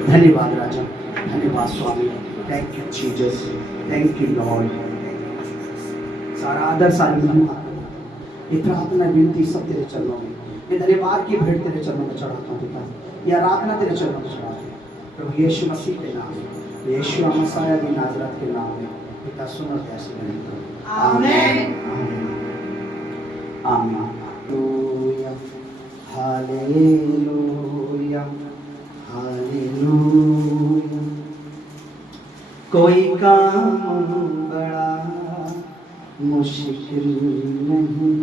धन्यवाद राजा, धन्यवाद स्वामी। Thank you Jesus, thank you lord. सारा आदर सारी महिमा, ये प्रार्थना विनती सब तेरे चरणों में, ये धन्यवाद की भेंट तेरे चरणों में चढ़ाता हूँ पिता। ये आराधना तेरे चरणों में चढ़ाता हूँ प्रभु यीशु मसीह के नाम में, यीशु मसीह दी नाज़रेत के नाम में पिता सुन और ऐसे विनती। आमीन आमीन। Hallelujah hallelujah hallelujah. कोई काम बड़ा मुश्किल नहीं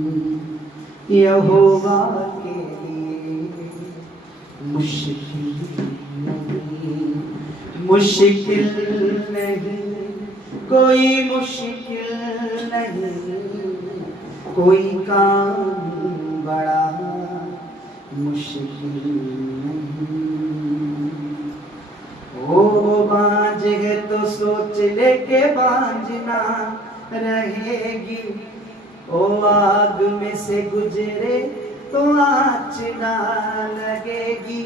यहोवा के लिए, मुश्किल नहीं, मुश्किल नहीं, कोई मुश्किल नहीं, कोई काम बड़ा मुश्किल नहीं। ओ बांझ है तो सोच ले के बांझ ना रहेगी, ओ आग में से गुजरे तो आँच ना लगेगी,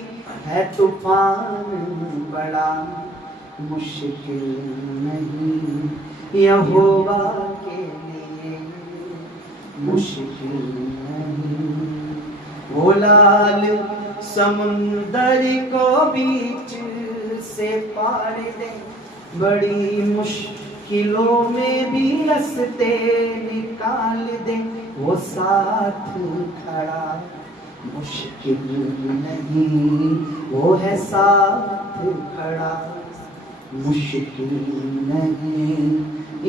है तूफान बड़ा मुश्किल नहीं यहोवा के लिए, मुश्किल नहीं। वो लाल समुंदर को बीच से पार दे, बड़ी मुश्किलों में भी रास्ते निकाल दे, वो साथ खड़ा मुश्किल नहीं, वो है साथ खड़ा मुश्किल नहीं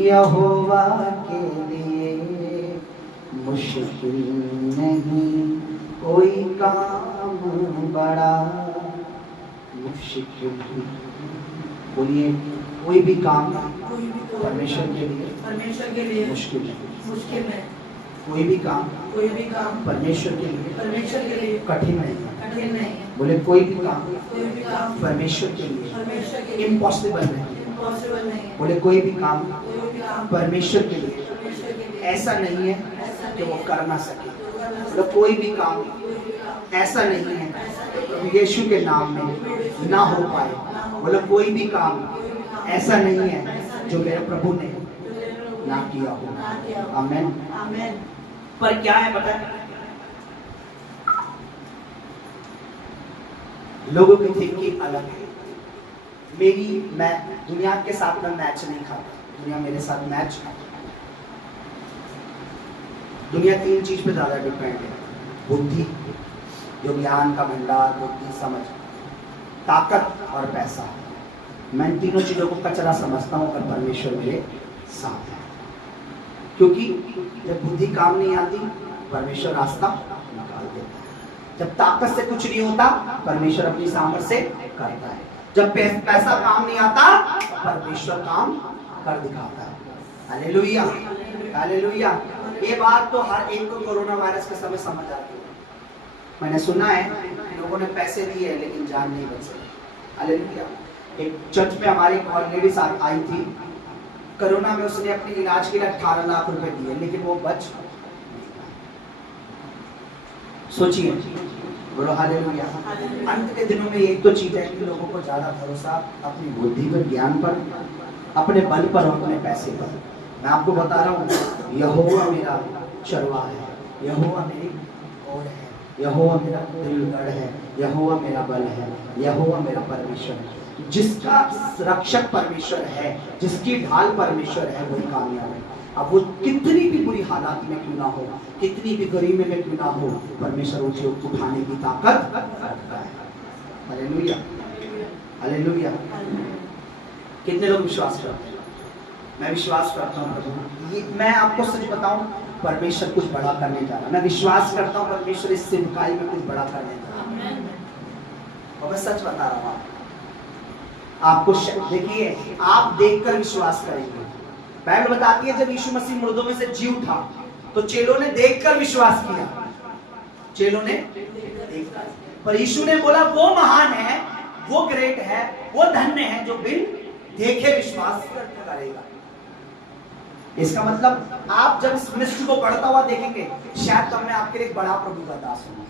यहोवा के लिए, मुश्किल नहीं, कोई काम बड़ा मुश्किल नहीं। बोलिए कोई भी काम परमेश्वर के लिए मुश्किल है। कोई भी काम परमेश्वर के लिए कठिन नहीं। बोले कोई भी काम परमेश्वर के लिए इम्पॉसिबल नहीं। बोले कोई भी काम परमेश्वर के लिए ऐसा नहीं है कि वो कर ना सके। बोले कोई भी काम ऐसा नहीं है यीशु के नाम में ना हो पाए। बोले कोई भी काम ऐसा नहीं है जो मेरे प्रभु ने ना किया हो। आमेन। पर क्या है पता है, लोगों की थिंकिंग अलग है। मैं दुनिया के साथ में मैच नहीं खाता, दुनिया मेरे साथ मैच खाता। दुनिया तीन चीज पे ज्यादा डिपेंड है, बुद्धि जो ज्ञान का भंडार, बुद्धि समझ, ताकत और पैसा। मैं इन तीनों चीजों को कचरा समझता हूँ अगर परमेश्वर मेरे साथ है, क्योंकि जब बुद्धि काम नहीं आती परमेश्वर रास्ता निकाल देता है। जब ताकत से कुछ नहीं होता परमेश्वर अपनी सामर्थ्य से करता है। जब पैसा काम नहीं आता परमेश्वर काम कर दिखाता है। Hallelujah hallelujah. ये बात तो हर एक को कोरोना वायरस के समय समझ आती है। मैंने सुना है लोगों ने पैसे दिए लेकिन जान नहीं बच सकी। हालेलुया। एक चर्च में हमारी एक लेडीज आई थी, कोरोना में उसने अपने इलाज के लिए 18 लाख रुपए दिए लेकिन वो बच। सोचिए, बोलो हालेलुया। अंत के दिनों में एक तो चीज है कि लोगों को ज्यादा भरोसा अपनी बुद्धि पर, ज्ञान पर, अपने बल पर और अपने पैसे पर। मैं आपको बता रहा हूँ, यहोवा मेरा चरवाहा है, यहोवा मेरी ओर है, यहोवा मेरा दिलगढ़ है, यहोवा मेरा बल है, यहोवा मेरा परमेश्वर है। जिसका रक्षक परमेश्वर है, जिसकी ढाल परमेश्वर है, वही कामयाब है। अब वो कितनी भी बुरी हालात में क्यों ना हो, कितनी भी गरीबी में क्यों ना हो, परमेश्वर उसे उठाने की ताकत रखता है। Hallelujah hallelujah. कितने लोग विश्वास करते हैं? मैं विश्वास करता हूँ प्रभु, ये मैं आपको सच बताऊं, परमेश्वर कुछ बड़ा करने जा रहा है। मैं विश्वास करता हूँ परमेश्वर इस सेवकाई में कुछ बड़ा करने जा रहा है। और मैं सच बता रहा हूँ आपको। देखिए, आप देखकर विश्वास करेंगे। बाइबल बताती है जब यीशु मसीह मुर्दों में से जी उठा तो चेलों ने देखकर विश्वास किया। चेलों ने देखकर, पर यीशु ने बोला वो महान है, वो ग्रेट है, वो धन्य है जो बिन देखे विश्वास करेगा। इसका मतलब आप जब इस मिनिस्ट्री को बढ़ता हुआ देखेंगे, शायद तब मैं आपके लिए बड़ा प्रभु का दास हूँ,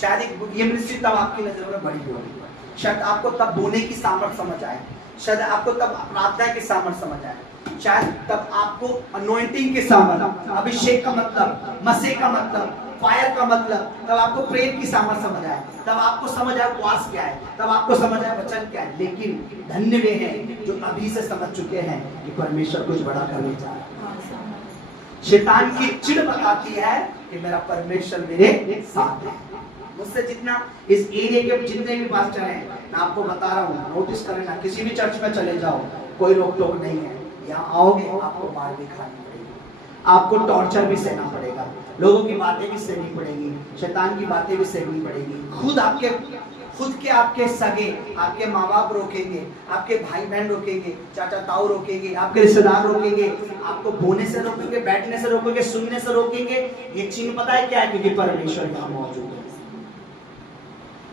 शायद ये मिनिस्ट्री तब आपकी नजरों में बड़ी होगी, शायद आपको तब बोने की सामर्थ समझ आए, शायद आपको तब प्रार्थना की सामर्थ समझ आए, शायद तब आपको अनॉइंटिंग की सामर्थ, अभिषेक का मतलब, मसीह का मतलब, फायर का मतलब, तब आपको प्रेम की सामर्थ समझ आए, तब आपको समझ आए उपवास क्या है, तब आपको समझ आए वचन क्या है। लेकिन धन्य वे हैं जो अभी से समझ चुके हैं कि परमेश्वर कुछ बड़ा करने जा रहा है। शैतान की चिढ़ बताती है कि मेरा परमेश्वर मेरे साथ है। मुझसे जितना इस एरिया के जितने भी पास्टर हैं, मैं आपको बता रहा हूँ, नोटिस करना, किसी भी चर्च में चले जाओ, कोई रोक टोक नहीं है। यहाँ आओगे आपको मार भी खानी पड़ेगी, आपको टॉर्चर भी सहना पड़ेगा, लोगों की बातें भी सहनी पड़ेगी, शैतान की बातें भी सहनी पड़ेगी। खुद के आपके सगे, आपके माँ बाप रोकेंगे, आपके भाई बहन रोकेंगे, चाचा ताऊ रोकेंगे, आपके रिश्तेदार रोकेंगे, आपको बोने से रोकेंगे, बैठने से रोकेंगे, सुनने से रोकेंगे। ये चिन्ह पता है क्या है? क्योंकि परमेश्वर यहाँ मौजूद है।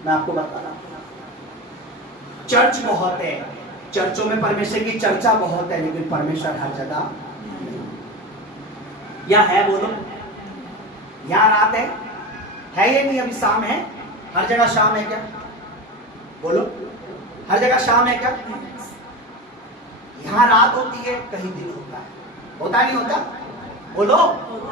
मैं आपको बता रहा हूँ, चर्च बहुत है, चर्चों में परमेश्वर की चर्चा बहुत है, लेकिन परमेश्वर हर जगह या है। बोलो, यहाँ रात है ये नहीं? अभी शाम है, हर जगह शाम है क्या? बोलो, हर जगह शाम है क्या? यहाँ रात होती है, कहीं दिन होता नहीं होता? बोलो,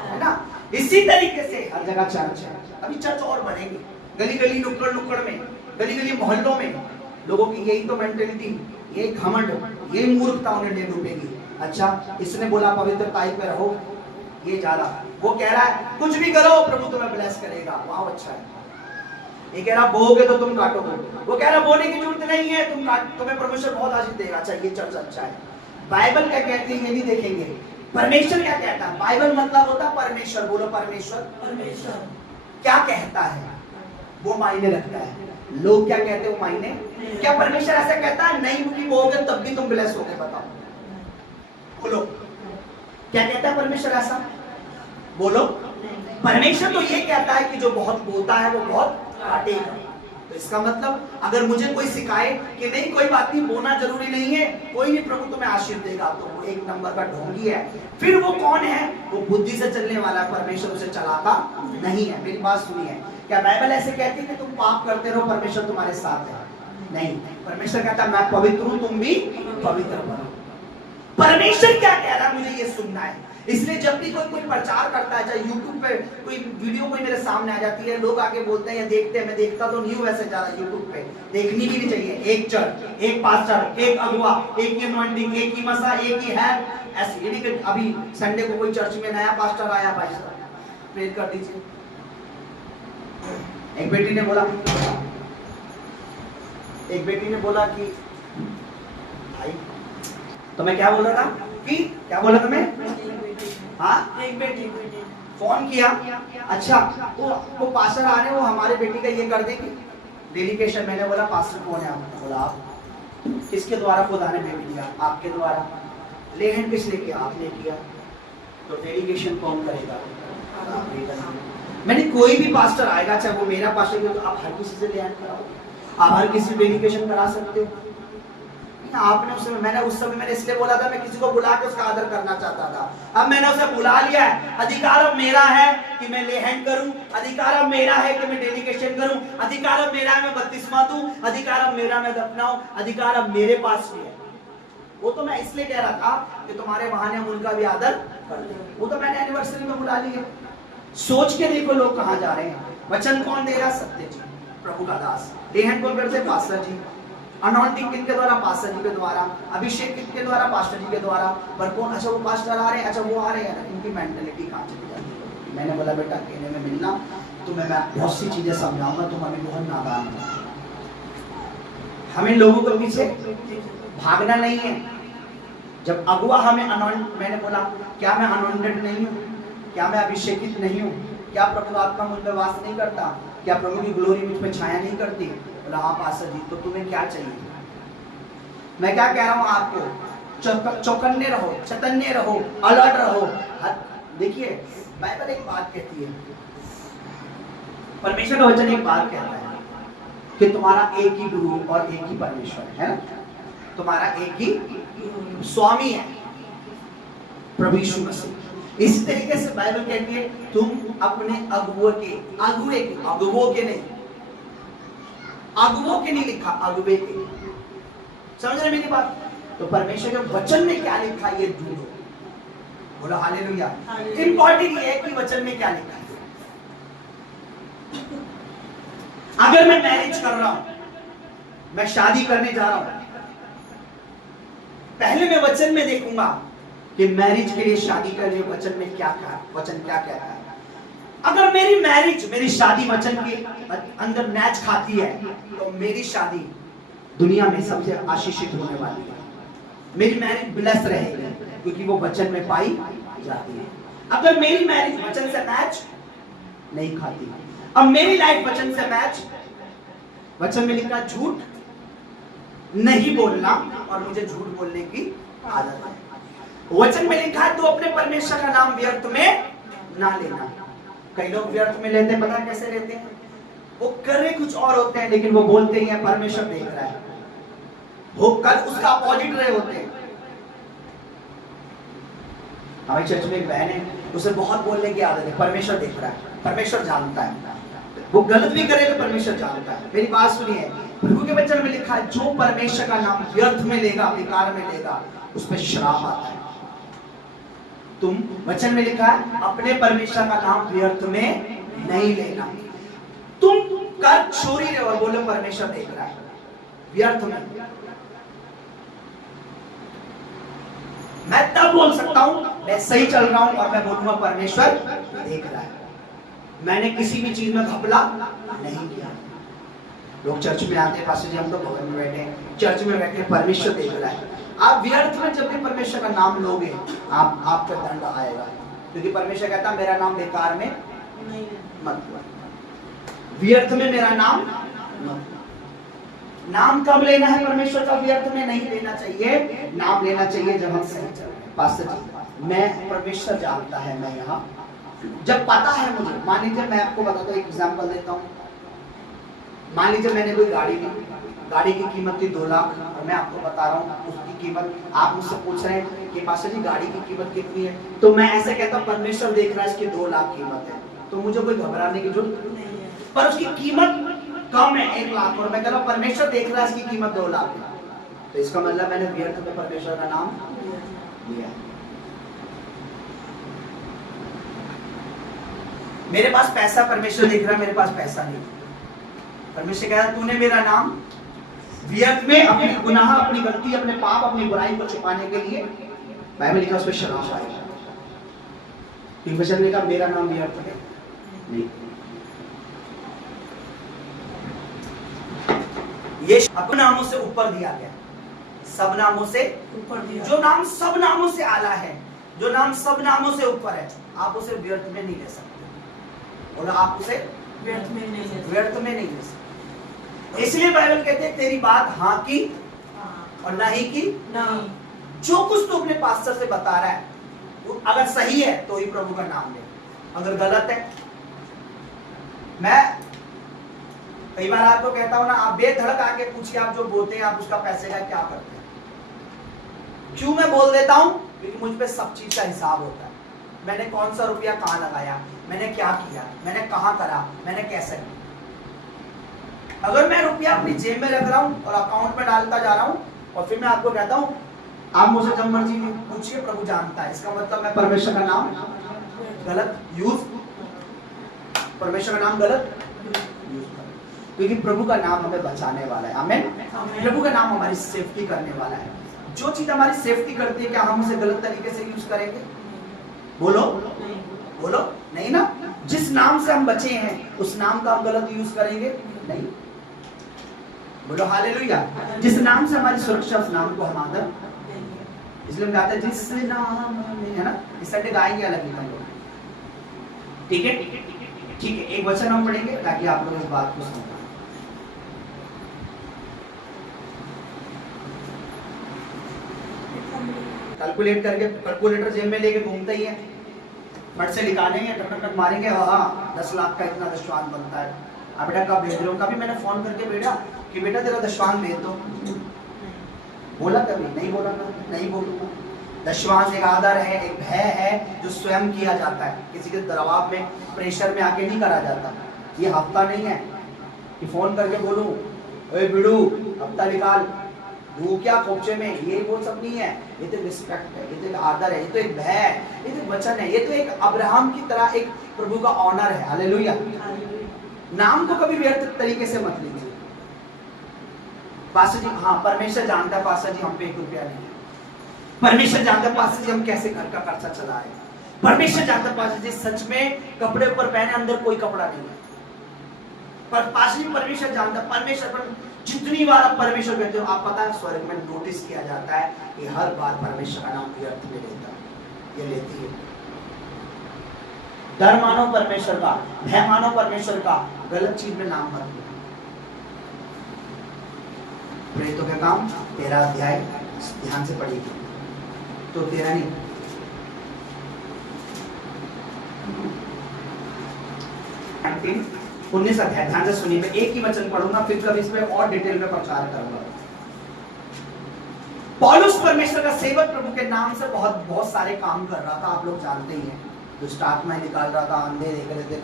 है ना? इसी तरीके से हर जगह चर्च है। अभी चर्च और बढ़ेंगे, गली गली नुक्कड़ नुक्कड़ में, गली गली मोहल्लों में लोगों की यही तो मेंटेलिटी, यही घमंड, यही मूर्खता उन्हें ले डूबेगी। अच्छा, इसने बोला पवित्रता पे रहो, ये ज्यादा, वो कह रहा है कुछ भी करो प्रभु तुम्हें ब्लेस करेगा, वाह अच्छा है। ये कह रहा बोगे तो तुम काटोगे, वो कह रहा बोने की जरूरत नहीं है, तुम्हें परमेश्वर बहुत आशीष देगा। अच्छा, ये चर्च अच्छा है। बाइबल क्या कहती है ये नहीं देखेंगे, परमेश्वर क्या कहता है। बाइबल मतलब होता है परमेश्वर। बोलो परमेश्वर क्या कहता है वो मायने रखता है। लोग क्या कहते हैं वो मायने, क्या परमेश्वर ऐसा कहता है? नहीं, क्योंकि बोगे तब भी तुम ब्लेस होगे। बताओ, बोलो क्या कहता है परमेश्वर ऐसा? बोलो, परमेश्वर तो ये कहता है कि जो बहुत बोता है वो बहुत काटेगा। तो इसका मतलब अगर मुझे कोई सिखाए कि नहीं कोई बात नहीं, बोना जरूरी नहीं है, कोई नहीं प्रभु तुम्हें आशीष देगा, तो वो एक नंबर का ढोंगी है। फिर वो कौन है? वो बुद्धि से चलने वाला, परमेश्वर उसे चलाता नहीं है। मेरी बात सुनिए, क्या बाइबल ऐसे कहती है कि तुम पाप करते रहो परमेश्वर तुम्हारे साथ है? नहीं, परमेश्वर कहता है मैं पवित्र हूं, तुम भी पवित्र बनो। परमेश्वर क्या कह रहा है मुझे ये सुनना है। इसलिए जब भी कोई प्रचार करता है, चाहे यूट्यूब पे कोई वीडियो कोई मेरे सामने आ जाती है, लोग आके बोलते हैं या देखते हैं, मैं देखता तो नहीं हूं वैसे ज्यादा यूट्यूब पे, देखनी भी नहीं चाहिए। एक चर्च, एक पास्टर, एक अगुआ, एक ही अनॉइंटिंग, एक ही मसा, एक ही है, ऐसे नहीं कि अभी संडे को कोई चर्च में नया पास्टर आया, भाई साहब प्रेयर कर दीजिए। एक बेटी ने बोला कि भाई, तो मैं क्या बोल रहा था कि क्या बोला तुम्हें? हाँ, एक बेटी फोन किया, अच्छा वो पास्टर आ रहे हैं, वो हमारे बेटी का ये कर देंगे डेडिकेशन। मैंने बोला पास्टर कौन है? आपने बोला आप। किसके द्वारा खुदा ने बेटी दिया? आपके द्वारा। लेहन किसने किया? आपने किया। तो डेडिकेशन कौन करेगा? मैंने कोई भी पास्टर आएगा, चाहे वो मेरा पास्टर, तो आप हर किसी से लेहन कराओ, आप हर किसी से डेडिकेशन करा सकते हो। आपने मैंने उस समय मैंने इसलिए बोला था, मैं किसी को बुला के उसका आदर करना चाहता था। अब मैंने उसे बुला लिया है, अधिकार अब मेरा है कि मैं लेहन करूं, अधिकार अब मेरा है कि मैं डेडिकेशन करूं, अधिकार अब मेरा है मैं बपतिस्मा दूं, अधिकार अब मेरा मैं दफनाऊं, अधिकार अब मेरे पास भी है। वो तो मैं इसलिए कह रहा था कि तुम्हारे बहाने हम उनका भी आदर कर दें। वो तो मैंने एनिवर्सरी में बुला लिया। सोच के देखो लोग कहां जा रहे हैं। वचन कौन दे रहा? सत्य जी, प्रभु का दास। लेहन कौन करते? पास्टर जी। अनॉइंटिंग किनके द्वारा? पास्टर जी के द्वारा। अभिषेक किनके द्वारा? पास्टर जी के द्वारा। पर कौन? अच्छा वो पास्टर आ रहे हैं, अच्छा वो आ रहे हैं, इनकी मेंटालिटी कहाँ चली जाती है। मैंने बोला बेटा कहने में मिलना, तुम्हें मैं बहुत सी चीजें समझाऊंगा, तुम अभी बहुत नादान हो। हमें लोगों के पीछे भागना नहीं है। जब अगुआ हमें अनॉइंट, मैंने बोला क्या मैं अनॉइंटेड नहीं हूँ? क्या मैं अभिषेकित नहीं हूँ? क्या प्रभु आत्मा मुझ में वास नहीं करता? क्या प्रभु की ग्लोरी मुझ में छाया नहीं करती? बोला हाँ पास्टर जी। तो तुम्हें क्या चाहिए? मैं क्या कह रहा हूँ आपको, चौकन्ने रहो, चतन्ने रहो, अलर्ट रहो। देखिए बाइबल एक बात कहती है, परमेश्वर का वचन एक बात कहता है कि तुम्हारा एक ही गुरु और एक ही परमेश्वर है ना। तुम्हारा एक ही स्वामी है, प्रभु यीशु मसीह। इसी तरीके से बाइबल कहती है तुम अपने अगुओं के नहीं, अगुवों के नहीं लिखा, अगुवे के। समझ रहे मेरी बात? तो परमेश्वर के वचन में क्या लिखा ये ढूंढो। बोलो हालेलुया। इंपॉर्टेंट ये है कि वचन में क्या लिखा है। अगर मैं मैरिज कर रहा हूं, मैं शादी करने जा रहा हूं, पहले मैं वचन में देखूंगा कि मैरिज के लिए, शादी के लिए वचन में क्या क्या, वचन क्या कहता है। अगर मेरी मैरिज, मेरी शादी वचन के अंदर मैच खाती है, तो मेरी शादी दुनिया में सबसे आशीषित होने वाली है। मेरी मैरिज ब्लेस रहेगी क्योंकि वो वचन में पाई जाती है। अगर मेरी मैरिज वचन से मैच नहीं खाती, अब मेरी लाइफ वचन से मैच, वचन में लिखा झूठ नहीं बोलना और मुझे झूठ बोलने की आदत है। वचन में लिखा है तो अपने परमेश्वर का नाम व्यर्थ में ना लेना। कई लोग व्यर्थ में लेते हैं, पता है कैसे लेते हैं? वो कर रहे कुछ और होते हैं लेकिन वो बोलते ही है परमेश्वर देख रहा है। वो कल उसका अपोजिट रहे होते हैं। हमारी चर्च में एक बहन है, उसे बहुत बोलने की आदत है, परमेश्वर देख रहा है, परमेश्वर जानता है। वो गलत भी करे तो परमेश्वर जानता है। मेरी बात सुनिए, प्रभु के वचन में लिखा है जो परमेश्वर का नाम व्यर्थ में लेगा, बेकार में लेगा, उस पर श्राप आता है। तुम, वचन में लिखा है अपने परमेश्वर का नाम व्यर्थ में नहीं लेना। तुम कर चोरी रहे और बोलो परमेश्वर देख रहा है, व्यर्थ में। मैं तब बोल सकता हूं मैं सही चल रहा हूं और मैं बोलूंगा परमेश्वर देख रहा है, मैंने किसी भी चीज में घपला नहीं किया। लोग चर्च में आते हैं, पास्टर जी हम तो भवन में बैठे हैं, चर्च में बैठे, परमेश्वर देख रहा है। आप व्यर्थ में जब भी परमेश्वर का नाम लोगे, आप पर दंड आएगा, क्योंकि परमेश्वर कहता है मेरा नाम बेकार में मत लो, व्यर्थ में मेरा नाम मत। नाम कब लेना है परमेश्वर का? व्यर्थ में नहीं लेना चाहिए। नाम लेना चाहिए जब हम सही चल रहे। पास्टर जी मैं, परमेश्वर जानता है, मैं यहाँ जब पता है मुझे, मान लीजिए मैं आपको बताता हूँ, एक एग्जांपल देता हूँ। मान लीजिए मैंने कोई गाड़ी ली, गाड़ी की कीमत थी 2 लाख और मैं आपको बता रहा हूँ उसकी कीमत, आप मुझसे पूछ रहे हैं कि पास्टर जी गाड़ी की कीमत कितनी है, तो मैं ऐसे कहता हूँ परमेश्वर देख रहा है इसकी 2 लाख कीमत है, तो मुझे कोई घबराने की जरूरत नहीं है। पर उसकी कीमत कम है 1 लाख और मैं कह रहा हूँ परमेश्वर देख रहा है इसकी कीमत 2 लाख है, तो इसका मतलब मैंने व्यर्थ में परमेश्वर का नाम लिया। मेरे पास पैसा, परमेश्वर देख रहा है मेरे पास पैसा नहीं, परमेश्वर कह रहा है तूने मेरा नाम व्यर्थ में, अपनी गुनाह, अपनी गलती, अपने पाप, अपनी बुराई को छुपाने के लिए, बाइबल लिखा उस पर शराब आएगा। वचन लिखा मेरा नाम व्यर्थ है नहीं। ये अपने नामों से ऊपर दिया गया, सब नामों से ऊपर दिया, जो नाम सब नामों से आला है, जो नाम सब नामों से ऊपर है, आप उसे व्यर्थ में नहीं ले सकते। बोला आप उसे व्यर्थ में नहीं ले सकते। इसलिए बाइबल कहते हैं तेरी बात हाँ की और नहीं की नहीं। जो कुछ तू अपने पास्टर से बता रहा है अगर सही है तो ही प्रभु का नाम ले, अगर गलत है, मैं कई बार आपको कहता हूं ना, आप बेधड़क आके पूछिए, आप जो बोलते हैं आप उसका पैसे का क्या करते हैं। क्यों मैं बोल देता हूं? क्योंकि मुझ पे सब चीज का हिसाब होता है। मैंने कौन सा रुपया कहां लगाया, मैंने क्या किया, मैंने कहां करा, मैंने कैसे किया। अगर मैं रुपया अपनी जेब में रख रहा हूं और अकाउंट में डालता जा रहा हूं और फिर मैं आपको कहता हूं आप मुझे जब मर्जी पूछिए प्रभु जानता है, इसका मतलब मैं परमेश्वर का नाम गलत यूज, परमेश्वर का नाम गलत यूज, क्योंकि प्रभु का नाम हमें बचाने वाला है। आमीन। प्रभु का नाम हमारी सेफ्टी करने वाला है। जो चीज हमारी सेफ्टी करती है क्या हम उसे गलत तरीके से यूज करेंगे? बोलो बोलो नहीं ना। जिस नाम से हम बचे हैं उस नाम का हम गलत यूज करेंगे नहीं। बोलो हालेलुया। जिस नाम से हमारी सुरक्षा, उस नाम को हम आदर, इसलिए हम गाते हैं जिस नाम में, है ना। इस संडे गाएंगे अलग ही हम लोग, ठीक है ठीक है। एक वचन हम पढ़ेंगे ताकि आप लोग इस बात को समझ। कैलकुलेट करके, कैलकुलेटर जेब में लेके घूमते ही है, फट से निकालेंगे, टक टक टक मारेंगे, हाँ 10 लाख का इतना दशवान बनता है। अब बेटा कब भेज रहे हो? कभी मैंने फोन करके बेटा कि बेटा तेरा दशवान भेज दो, बोला कभी? नहीं बोला था, नहीं बोलूंगा। दशवान एक आदर है, एक भय है जो स्वयं किया जाता है, किसी के दबाव में, प्रेशर में आके नहीं करा जाता। ये हफ्ता नहीं है कि फोन करके बोलूं ओए बिड़ू हफ्ता निकाल, वो क्या खोपचे में, ये वो सब नहीं है। ये तो रिस्पेक्ट है, ये तो एक आदर है, ये तो एक भय है, ये तो एक वचन है, ये तो एक अब्राहम की तरह एक प्रभु का ऑनर है। हालेलुया। नाम को कभी व्यर्थ तरीके से मत लीजिए। पास्टर जी, हाँ परमेश्वर जानता है पास्टर जी हम पे 1 रुपया नहीं है, परमेश्वर जानता है पास्टर जी हम कैसे घर का खर्चा चलाए, परमेश्वर जानता है पास्टर जी सच में कपड़े ऊपर पहने अंदर कोई कपड़ा नहीं है, पर पास्टर जी परमेश्वर जानता है। परमेश्वर पर जितनी बार आप परमेश्वर कहते हो, आप पता है स्वर्ग में नोटिस किया जाता है कि हर बार परमेश्वर का नाम व्यर्थ में लेता है, ये लेती है। डर मानो परमेश्वर का, भय मानो परमेश्वर का, गलत चीज में नाम मत लो। प्रेरितों का काम 13 अध्याय ध्यान से पढ़िए, तो 13 नहीं 19 अध्याय ध्यान से सुनिए। मैं एक ही वचन पढ़ूंगा, फिर कभी इस पे और डिटेल में प्रचार करूंगा। पौलुस परमेश्वर का सेवक प्रभु के नाम से बहुत सारे काम कर रहा था, आप लोग जानते ही हैं। दुष्ट आत्माएं निकाल रहा था, अंधे देख रहे थे,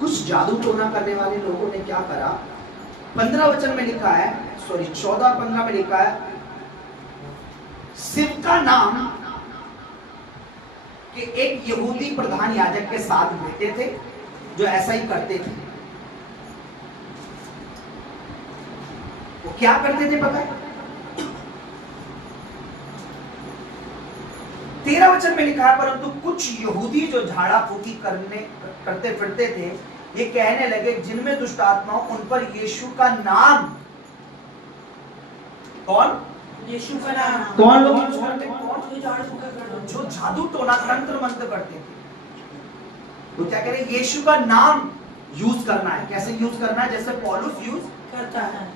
कुछ जादू टोना करने वाले लोगों ने क्या करा। 15 वचन में लिखा है, सॉरी 14-15 में लिखा है, शिव का नाम कि एक यहूदी प्रधान याजक के साथ बेटे थे जो ऐसा ही करते थे। वो क्या करते थे पता है? 13 वचन में लिखा है, परंतु कुछ यहूदी जो झाड़ा फूकी करते फिरते थे, ये कहने लगे जिनमें दुष्ट आत्माओं उन पर यीशु का नाम, कौन? यीशु का नाम। कौन लोग? जो जो जादू टोना तंत्र मंत्र करते थे, वो क्या कह रहे? यीशु का नाम यूज करना है। कैसे यूज करना है? जैसे पौलुस यूज करता है,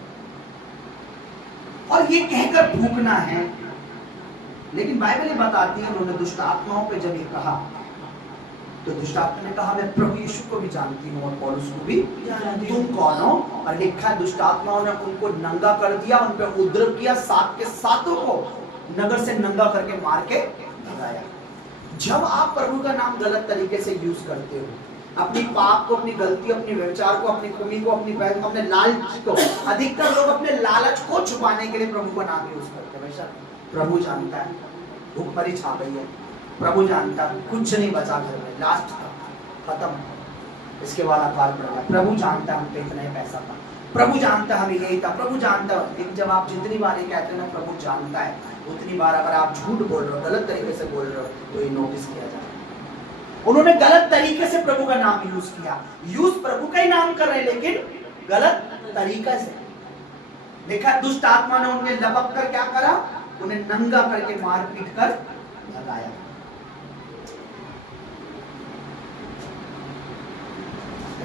और ये कहकर फूकना है। लेकिन बाइबल ये बताती है, उन्होंने दुष्ट आत्माओं पे जब ये कहा, तो दुष्ट आत्मा ने कहा मैं प्रभु यीशु को भी जानती हूँ और पौलुस को भी जानती तुम हूँ। कौन हो? और लिखा है दुष्ट आत्माओं ने उनको नंगा कर दिया, उन पे उपद्रव किया, 7 के 7 को नगर से नंगा करके मार के भगाया। जब आप प्रभु का नाम गलत तरीके से यूज करते हो, अपनी पाप को, अपनी गलती, अपनी व्यभिचार को, अपनी कमी को, अपनी बहन को, अपने लालच को, अधिकतर लोग अपने लालच को छुपाने के लिए प्रभु का नाम यूज करते हैं। वैसा प्रभु जानता है, भूखमरी छा गई है, प्रभु जानता है कुछ नहीं बचा घर में, लास्ट खत्म, इसके बाद अकाल पड़ गया। प्रभु जानता है हम पे इतना ही पैसा था, प्रभु जानता है हमें यही था, प्रभु जानता है। लेकिन जब आप जितनी बार ये कहते हैं ना प्रभु जानता है, उतनी बार अगर आप झूठ बोल रहे हो, गलत तरीके से बोल रहे हो, तो ये नोटिस किया जाए। उन्होंने गलत तरीके से प्रभु का नाम यूज किया। यूज प्रभु का ही नाम कर रहे, लेकिन गलत तरीका से। देखा दुष्ट आत्मा ने उन्हें लपक कर क्या करा? उन्हें नंगा करके मार पीट कर भगाया।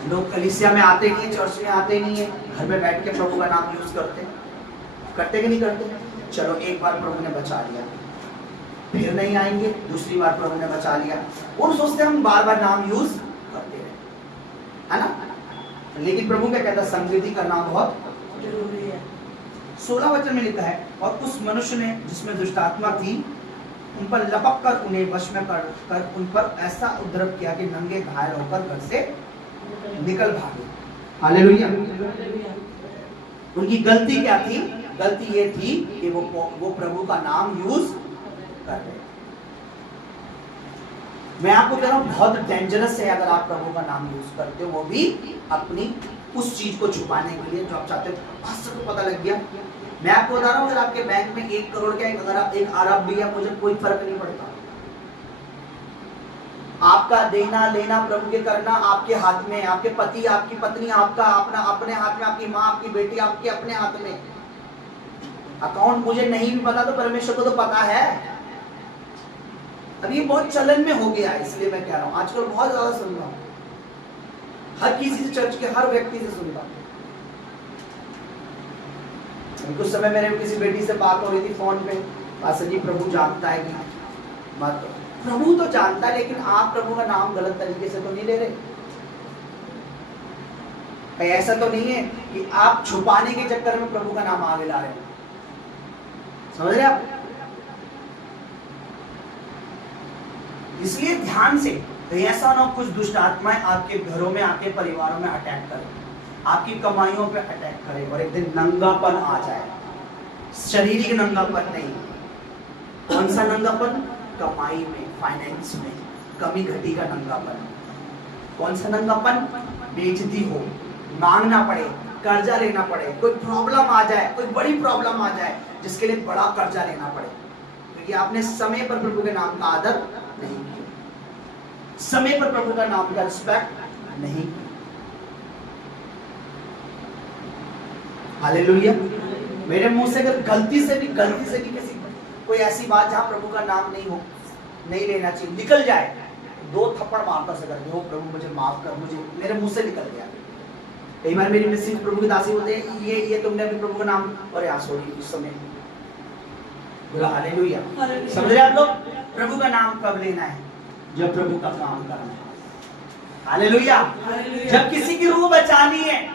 लोग कलीसिया में आते नहीं है, चर्च में आते नहीं है, घर में बैठ के प्रभु का नाम यूज करते कि नहीं करते? चलो एक बार प्रभु ने बचा लिया, फिर नहीं आएंगे, दूसरी बार प्रभु ने बचा लिया, और सोचते हम बार बार नाम यूज करते रहे, है ना? लेकिन प्रभु क्या कहता है? समृद्धि करना बहुत जरूरी है। 16 वचन में लिखा है, और उस मनुष्य ने जिसमें दुष्ट आत्मा थी उन पर लपक कर उन्हें वश में कर उन पर ऐसा उपद्रव किया कि नंगे घायल होकर घर से निकल भागे। हालेलुया। उनकी गलती क्या थी? गलती ये थी कि वो प्रभु का नाम यूज कर रहे। मैं आपको कह रहा हूं बहुत डेंजरस है अगर आप प्रभु का नाम यूज करते हो, वो भी अपनी उस चीज को छुपाने के लिए जो आप चाहते हो। पास्टर को पता लग गया। मैं आपको बता रहा हूं, अगर आपके बैंक में 1 करोड़ का अगर 1 अरब भी है, मुझे कोई फर्क नहीं पड़ता। आपका देना लेना प्रभु के करना आपके हाथ में, आपके पति आपकी पत्नी आपका अपना अपने हाथ में, आपकी माँ आपकी बेटी आपके अपने हाथ में। अकाउंट मुझे नहीं भी पता तो परमेश्वर को तो पता है। अब ये बहुत चलन में हो गया है, इसलिए मैं कह रहा हूँ आजकल बहुत ज्यादा सुन रहा हूँ, हर किसी से, चर्च के हर व्यक्ति से सुन रहा हूँ। कुछ समय मेरे किसी बेटी से बात हो रही थी फोन पे, पास्टर जी प्रभु जानता है कि मत, प्रभु तो जानता है, लेकिन आप प्रभु का नाम गलत तरीके से तो नहीं ले रहे। कहीं ऐसा तो नहीं है कि आप छुपाने के चक्कर में प्रभु का नाम आगे ला रहे हैं? समझ रहे आप? इसलिए ध्यान से, कहीं ऐसा ना कुछ दुष्ट आत्माएं आपके घरों में, आपके परिवारों में अटैक करें, आपकी कमाइयों पे अटैक करे और एक दिन नंगापन आ जाए। शारीरिक नंगापन नहीं, कौन सा नंगापन? कमाई में, फाइनेंस में कमी घटी का नंगापन। कौन सा नंगापन? बेइज्जती हो, मांगना पड़े, कर्जा लेना पड़े, कोई प्रॉब्लम आ जाए, कोई बड़ी प्रॉब्लम आ जाए जिसके लिए बड़ा कर्जा लेना पड़े, क्योंकि आपने समय पर प्रभु के नाम का आदर नहीं किया, समय पर प्रभु का नाम का रिस्पेक्ट नहीं किया। हालेलुया। मेरे मुंह से अगर गलती से भी किसी कोई ऐसी बात जहां प्रभु का नाम नहीं लेना चाहिए निकल जाए, 2 थप्पड़ मारता से करके, हो प्रभु मुझे माफ कर, मुझे मेरे मुंह से निकल गया। कई बार मेरी मिसेज प्रभु की दासी बोलते हैं ये तुमने अभी प्रभु का नाम, और यार सॉरी उस समय बोला। हालेलुया। समझ रहे आप लोग? प्रभु का नाम कब लेना है? जब प्रभु का काम करना है। हालेलुया। जब किसी की रूह बचानी है,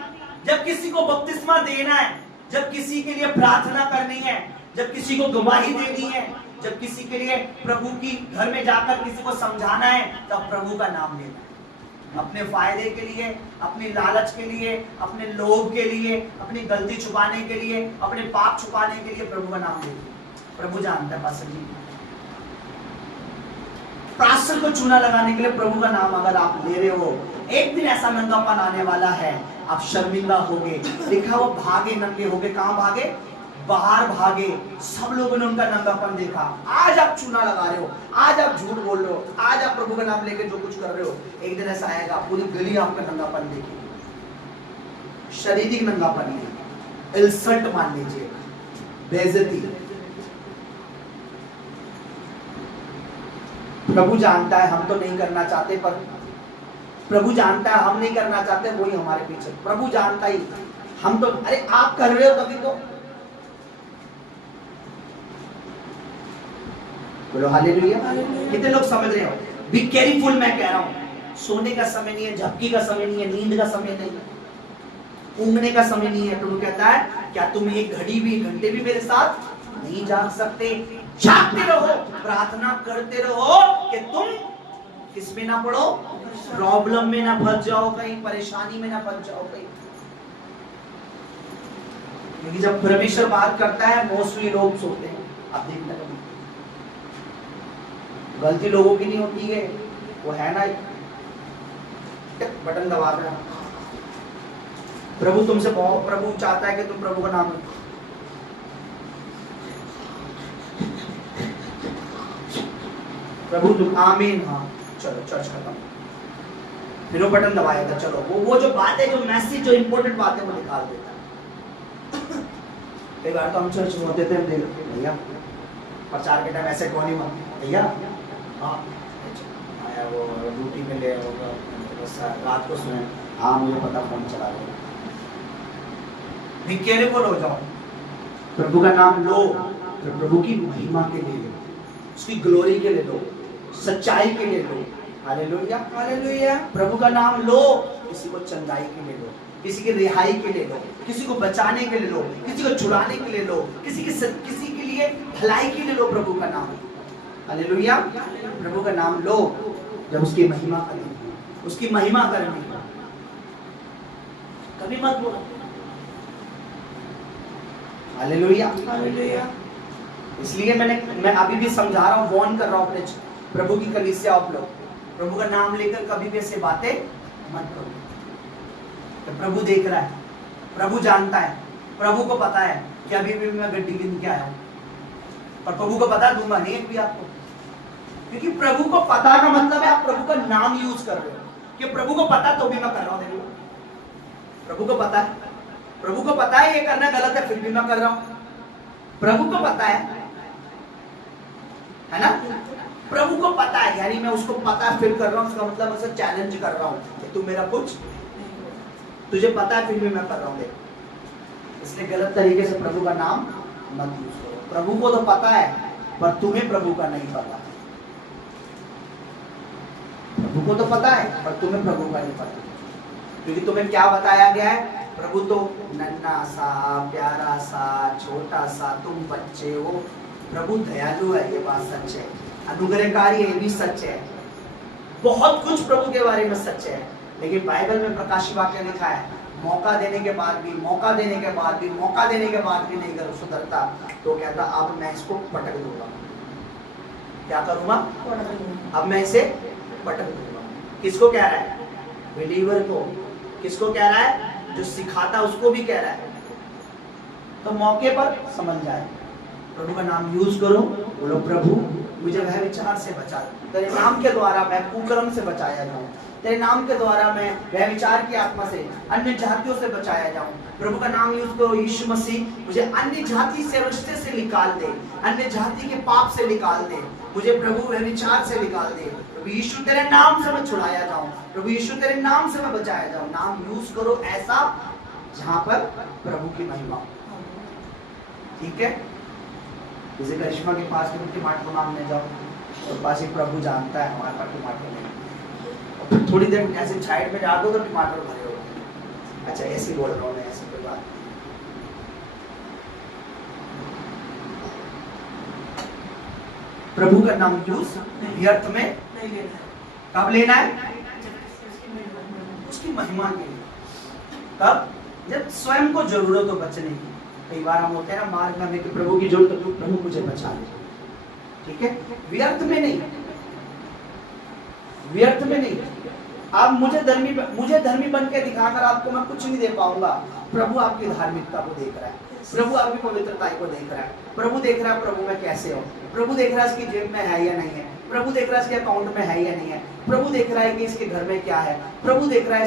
जब किसी को बपतिस्मा देना है, जब किसी के लिए प्रार्थना करनी है, जब किसी को गवाही देनी है, जब किसी के लिए प्रभु की घर में जाकर किसी को समझाना है, तब प्रभु का नाम लेना है। अपने फायदे के लिए, अपनी लालच के लिए, अपने लोभ के लिए, अपनी गलती छुपाने के लिए, अपने पाप छुपाने के लिए प्रभु का नाम लेते। प्रभु जानता है पास्टर जी, पास्टर को चूना लगाने के लिए प्रभु का नाम अगर आप ले रहे हो, एक दिन ऐसा नंगापन आने वाला है, आप शर्मिंदा होगे। लिखा वो भागे नंगे होगे, कहां भागे? बाहर भागे। सब लोगों ने उनका नंगापन देखा। आज आप चूना लगा रहे हो, आज आप झूठ बोल रहे हो, आज आप प्रभु का नाम लेके जो कुछ कर रहे हो, एक दिन ऐसा आएगा पूरी गली आपका नंगापन देखेगी। शारीरिक नंगापन नहीं, इंसल्ट मान लीजिए, बेइज्जती। प्रभु जानता है हम तो नहीं करना चाहते, पर प्रभु जानता है हम नहीं करना चाहते, वही हमारे पीछे। प्रभु जानता ही हम तो, अरे आप कर रहे हो तभी तो। बोलो हालेलुया। कितने लोग समझ रहे हो? बी केयरफुल, मैं कह रहा हूं, सोने का समय नहीं है, झपकी का समय नहीं है, नींद का समय नहीं है, ऊँघने का समय नहीं है। प्रभु कहता है क्या तुम एक घड़ी भी, घंटे भी मेरे साथ नहीं जाग सकते? जागते रहो, प्रार्थना करते रहो कि तुम किस में ना पड़ो, प्रॉब्लम में ना फंस जाओ, कहीं परेशानी में ना फंस जाओ कहीं। क्योंकि जब परमेश्वर बात करता है मोस्टली लोग सोते हैं। आप देखना कभी गलती लोगों की नहीं होती है, वो है ना बटन दबा देना। प्रभु तुमसे बहुत, प्रभु चाहता है कि तुम प्रभु का नाम लो। प्रभु तुम आमीन, हाँ चलो चर्च खत्म, फिर वो बटन दबाया था। चलो वो जो बात है, जो मैसेज, जो इंपॉर्टेंट बात है वो निकाल देता है। कई बार तो हम चर्च में होते थे, हम देख भैया प्रचार के टाइम ऐसे कौन ही भैया, हाँ आया वो ड्यूटी में ले होगा, रात को सुने, हाँ मुझे पता फोन चला रहे, भी केयरफुल हो जाओ। प्रभु का नाम लो तो प्रभु की महिमा के लिए लो, उसकी ग्लोरी के लिए लो, सच्चाई के लिए लो। Hallelujah hallelujah. प्रभु का नाम लो, किसी को चंगाई के लिए लो, किसी की रिहाई के लिए लो, किसी को बचाने के लिए लो, किसी को छुड़ाने के लिए लो, किसी के लिए भलाई के लिए लो प्रभु का नाम। हालेलुया। प्रभु का नाम लो जब उसकी महिमा करनी, उसकी महिमा करनी, कभी मत बोलो। Hallelujah hallelujah. इसलिए मैं अभी भी समझा रहा हूँ, वार्न कर रहा हूँ अपने प्रभु की कलीसिया, आप लोग प्रभु का नाम लेकर कभी भी ऐसे बातें मत करो। तो प्रभु देख रहा है, प्रभु जानता है, प्रभु को पता है कि अभी भी मैं गड्डी गिन के आया हूँ, पर प्रभु को पता दूंगा नहीं भी आपको, क्योंकि प्रभु को पता का मतलब है आप प्रभु का नाम यूज कर रहे हो, कि प्रभु को पता तो भी मैं कर रहा हूँ। प्रभु को पता है, प्रभु को पता है ये करना गलत है, फिर भी मैं कर रहा हूँ। प्रभु को पता है ना? प्रभु को पता है, यानी मैं उसको पता है फिर कर रहा हूँ, उसका मतलब मैं उसे चैलेंज कर रहा हूँ कि तू मेरा कुछ, तुझे पता है फिर भी मैं कर रहा हूँ। इसलिए गलत तरीके से प्रभु का नाम मत यूज करो। प्रभु को तो पता है, पर तुम्हें प्रभु का नहीं पता। प्रभु को तो पता है, पर तुम्हें प्रभु का नहीं पता, क्योंकि तुम्हें क्या बताया गया है? प्रभु तो नन्हा सा, प्यारा सा, छोटा सा, तुम बच्चे हो। प्रभु दयालु है, ये बात सच है, अनुग्रहकारी है, ये भी सच है, बहुत कुछ प्रभु के बारे में सच है। लेकिन बाइबल में प्रकाशित वाक्य लिखा है, मौका देने के बाद भी नहीं कर सुधरता, तो कहता अब मैं इसको पटक दूंगा। क्या करूंगा? अब मैं इसे पटक दूंगा। किसको कह रहा है? बिलीवर को। किसको कह रहा है? जो सिखाता उसको भी कह रहा है। तो मौके पर समझ जाए, प्रभु का नाम यूज करो, बोलो प्रभु मुझे वह विचार से बचा, तेरे नाम के द्वारा मैं कुकर्म से बचाया जाऊं, तेरे नाम के द्वारा मैं वह विचार की आत्मा से, अन्य जातियों से बचाया जाऊं। प्रभु का नाम यूज करो, यीशु मसीह मुझे अन्य जाति से रिश्ते से निकाल दे, अन्य जाति के पाप से निकाल दे, मुझे प्रभु वह विचार से निकाल दे। प्रभु यीशु तेरे नाम से मैं छुड़ाया जाऊं, प्रभु यीशु तेरे नाम से मैं बचाया जाऊं। नाम यूज करो ऐसा जहां पर प्रभु की महिमा हो। ठीक है? जैसे करिश्मा के पास में टमाटर मांगने जाओ, तो पास ही प्रभु जानता है हमारे पास टमाटर नहीं, और फिर थोड़ी देर ऐसे साइड में डाल दो तो टमाटर भरे हो। अच्छा ऐसे ही बोल रहा हूँ मैं, ऐसी कोई बात। प्रभु का नाम यूज व्यर्थ में नहीं लेना है। कब लेना है? उसकी उसकी महिमा के लिए। कब? जब स्वयं को जरूरत हो बचने की। कई बार हम होते हैं ना मार्ग में कि प्रभु की जरूरत हो, प्रभु मुझे बचा ले। ठीक है? व्यर्थ में नहीं, व्यर्थ में नहीं। आप मुझे धर्मी बन के दिखाकर आपको मैं कुछ नहीं दे पाऊंगा। प्रभु आपकी धार्मिकता को देख रहा है, प्रभु आपकी पवित्रता को देख रहा है, प्रभु देख रहा है प्रभु में कैसे हो, प्रभु देख रहा है इसकी जेब में है या नहीं है, प्रभु देख रहा है इसके अकाउंट में है या नहीं है, प्रभु देख रहा है कि इसके घर में क्या है, प्रभु देख रहा है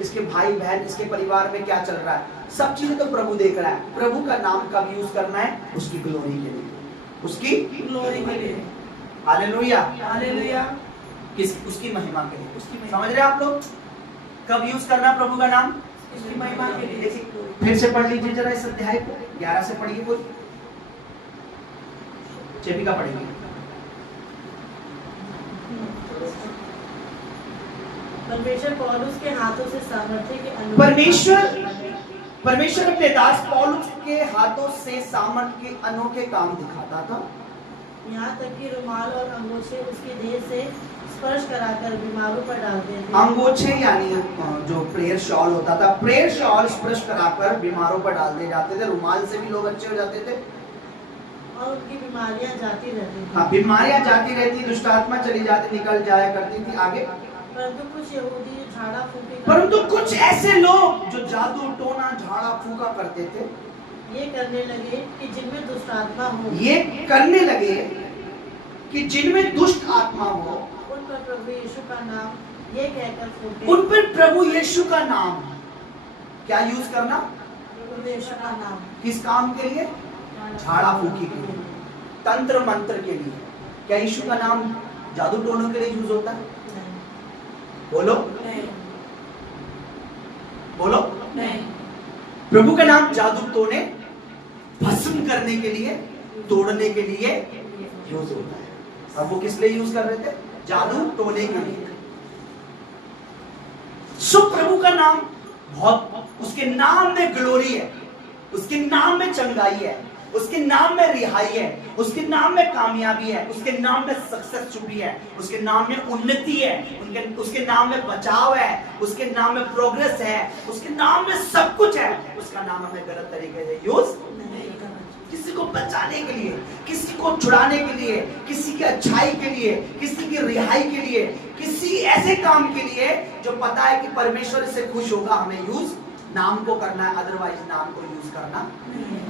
इसके भाई बहन इसके परिवार में क्या चल रहा है। सब चीजें तो प्रभु देख रहा है। प्रभु का नाम कब यूज करना है? उसकी ग्लोरी के लिए, उसकी ग्लोरी के लिए। Hallelujah, hallelujah. उसकी महिमा के लिए। उसकी महिमा। समझ रहे आप लोग? कब यूज करना प्रभु का नाम? उसकी महिमा के लिए। देखिए फिर से पढ़ लीजिए जरा इस अध्याय को, 11 से पढ़िए, कोई चेपिका पढ़ेगी। परमेश्वर पौलुस के हाथों से सामर्थ्य के अनोखे परमेश्वर अपने दास पौलुस के हाथों से सामर्थ्य के अनोखे काम दिखाता था। यहाँ तक कि रुमाल और अंगोछे उसके देह से स्पर्श कराकर बीमारों पर डालते थे। अंगोछे यानी जो प्रेयर शॉल होता था, प्रेयर शॉल स्पर्श कराकर बीमारों पर डालते जाते थे। रुमाल से भी लोग अच्छे हो जाते थे और उनकी बीमारियां जाती रहती थी। हाँ, बीमारियां जाती रहती, दुष्ट आत्मा चली जाती, निकल जाया करती थी। आगे परंतु कुछ यहूदी झाड़ा फूकी परंतु कुछ ऐसे लोग जो जादू टोना झाड़ा फूका करते थे, ये करने लगे कि जिनमें दुष्ट आत्मा हो, ये करने लगे कि जिनमें दुष्ट आत्मा हो, उन पर प्रभु यीशु का नाम ये कहकर फूके। उन पर प्रभु यीशु का नाम क्या यूज करना? प्रभु यीशु का नाम किस काम के लिए? झाड़ा फूकी के लिए, तंत्र मंत्र के लिए। क्या यीशु का नाम जादू टोनों के लिए यूज होता है? बोलो नहीं। बोलो। नहीं। प्रभु का नाम जादू टोने, भस्म करने के लिए, तोड़ने के लिए यूज होता है। अब वो किस लिए यूज कर रहे थे? जादू टोने के लिए। सो प्रभु का नाम बहुत, उसके नाम में ग्लोरी है, उसके नाम में चंगाई है, उसके नाम में रिहाई है, उसके नाम में कामयाबी है, उसके नाम में सक्सेस छुपी है, उसके नाम में उन्नति है, उसके नाम में बचाव है, उसके नाम में प्रोग्रेस है, उसके नाम में सब कुछ है। उसका नाम हमें गलत तरीके से यूज नहीं करना। किसी को बचाने के लिए, किसी को छुड़ाने के लिए, किसी की अच्छाई के लिए, किसी की रिहाई के लिए, किसी ऐसे काम के लिए जो पता है कि परमेश्वर से खुश होगा, हमें यूज नाम को करना है, अदरवाइज नाम को यूज करना नहीं।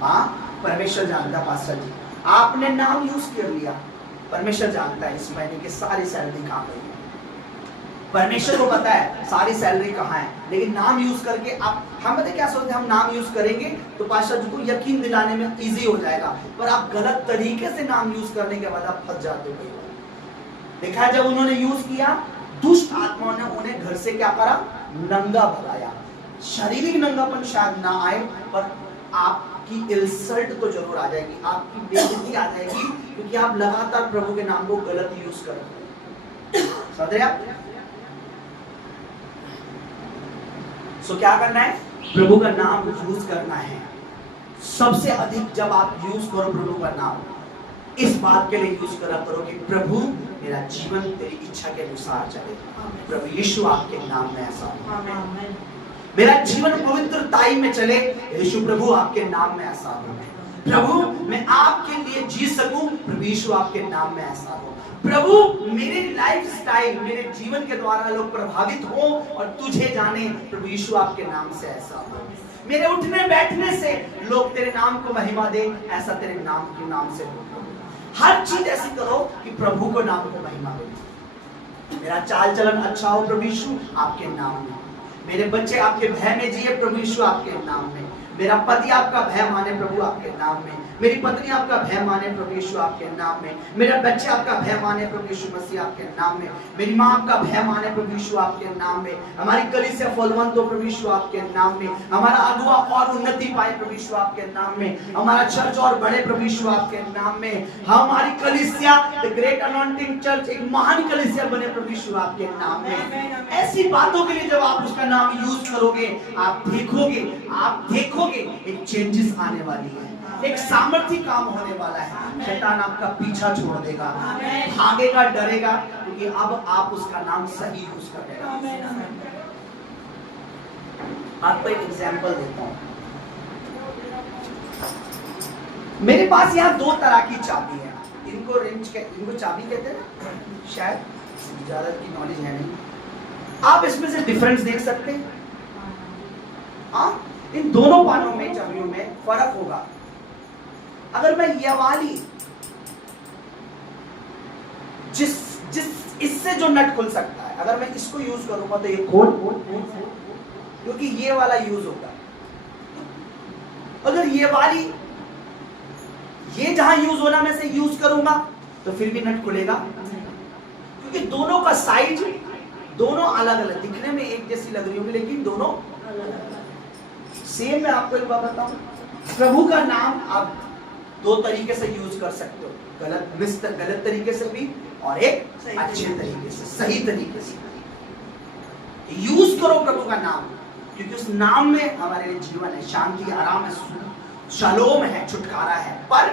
हाँ, परमेश्वर जानता पास्टर जी, आपने नाम यूज कर लिया, परमेश्वर जानता है इस महीने की सारी सैलरी कहाँ गई है, परमेश्वर को पता है सारी सैलरी कहाँ है। लेकिन नाम यूज करके आप, हम पता क्या सोचते हैं, हम नाम यूज करेंगे तो पास्टर जी को यकीन दिलाने में इजी हो जाएगा, पर आप गलत तरीके से नाम यूज करने के बाद आप फंस जाते हो। देखा है जब उन्होंने यूज किया, दुष्ट आत्माओं ने उन्हें घर से क्या करा? नंगा भगाया। शारीरिक नंगापन शायद ना आए, पर आपकी इंसल्ट तो जरूर आ जाएगी, आपकी बेइज्जती आ जाएगी, क्योंकि आप लगातार प्रभु के नाम को गलत यूज कर रहे हैं। समझ रहे आप? सो क्या करना है? प्रभु का नाम यूज करना है। सबसे अधिक जब आप यूज करो प्रभु का नाम, इस बात के लिए यूज करा करो कि प्रभु मेरा जीवन तेरी इच्छा के अनुसार चले। प्रभु यीशु आपके नाम में ऐसा हो। आमीन। मेरा जीवन पवित्रताई में चले, यीशु प्रभु आपके नाम में ऐसा हो। प्रभु मैं आपके लिए जी सकूं, प्रभु यीशु आपके नाम में ऐसा हो। प्रभु मेरे लाइफ स्टाइल, मेरे जीवन के द्वारा लोग प्रभावित हो और तुझे जाने, प्रभु यीशु आपके नाम से ऐसा हो। मेरे उठने बैठने से लोग तेरे नाम को महिमा दे, ऐसा तेरे नाम से हो। हर चीज ऐसी करो कि प्रभु को नाम को महिमा दे। मेरा चाल चलन अच्छा हो प्रभु यीशु आपके नाम में। मेरे बच्चे आपके भय में जिए प्रभु यीशु आपके नाम में। मेरा पति आपका भय माने प्रभु आपके नाम में। मेरी पत्नी आपका भय माने प्रभु यीशु आपके नाम में। मेरा बच्चे आपका भय माने प्रभु यीशु मसीह आपके नाम में। मेरी माँ आपका भय माने प्रभु यीशु आपके नाम में। हमारी कलीसिया फलवंत हो प्रभु यीशु आपके नाम में। हमारा अगुआ और उन्नति पाए प्रभु यीशु आपके नाम में। हमारा चर्च और बड़े प्रभु यीशु आपके नाम में। हमारी कलीसिया द ग्रेट अनॉइंटिंग चर्च एक महान कलीसिया बने प्रभु यीशु आपके नाम में। ऐसी बातों के लिए जब आप उसका नाम यूज करोगे, आप देखोगे एक चेंजेस आने वाली है, एक सामर्थ्य काम होने वाला है। शैतान आपका पीछा छोड़ देगा, भागेगा, डरेगा, क्योंकि अब आप उसका नाम सही यूज कर रहे हैं। आपको एक एग्जांपल देता हूं। मेरे पास यहाँ दो तरह की चाबी है। इनको चाबी कहते हैं ना, शायद ज्यादा की नॉलेज है नहीं। आप इसमें से डिफरेंस देख सकते हैं। हाँ, इन दोनों पानों में, चाबियों में फर्क होगा। अगर मैं ये वाली जिस इससे जो नट खुल सकता है, अगर मैं इसको यूज करूंगा तो ये खोल, क्योंकि ये वाला यूज होगा। अगर ये वाली, ये जहां यूज होना मैं से यूज करूंगा तो फिर भी नट खुलेगा, क्योंकि दोनों का साइज, दोनों अलग अलग दिखने में एक जैसी लग रही होगी, लेकिन दोनों सेम। मैं आपको एक बात बताऊं, प्रभु का नाम आप दो तरीके से यूज कर सकते हो, गलत तरीके से भी और एक अच्छे तरीके से, सही तरीके से यूज करो प्रभु का नाम, क्योंकि उस नाम में हमारे लिए जीवन है, शांति, आराम है, शालोम है, छुटकारा है। पर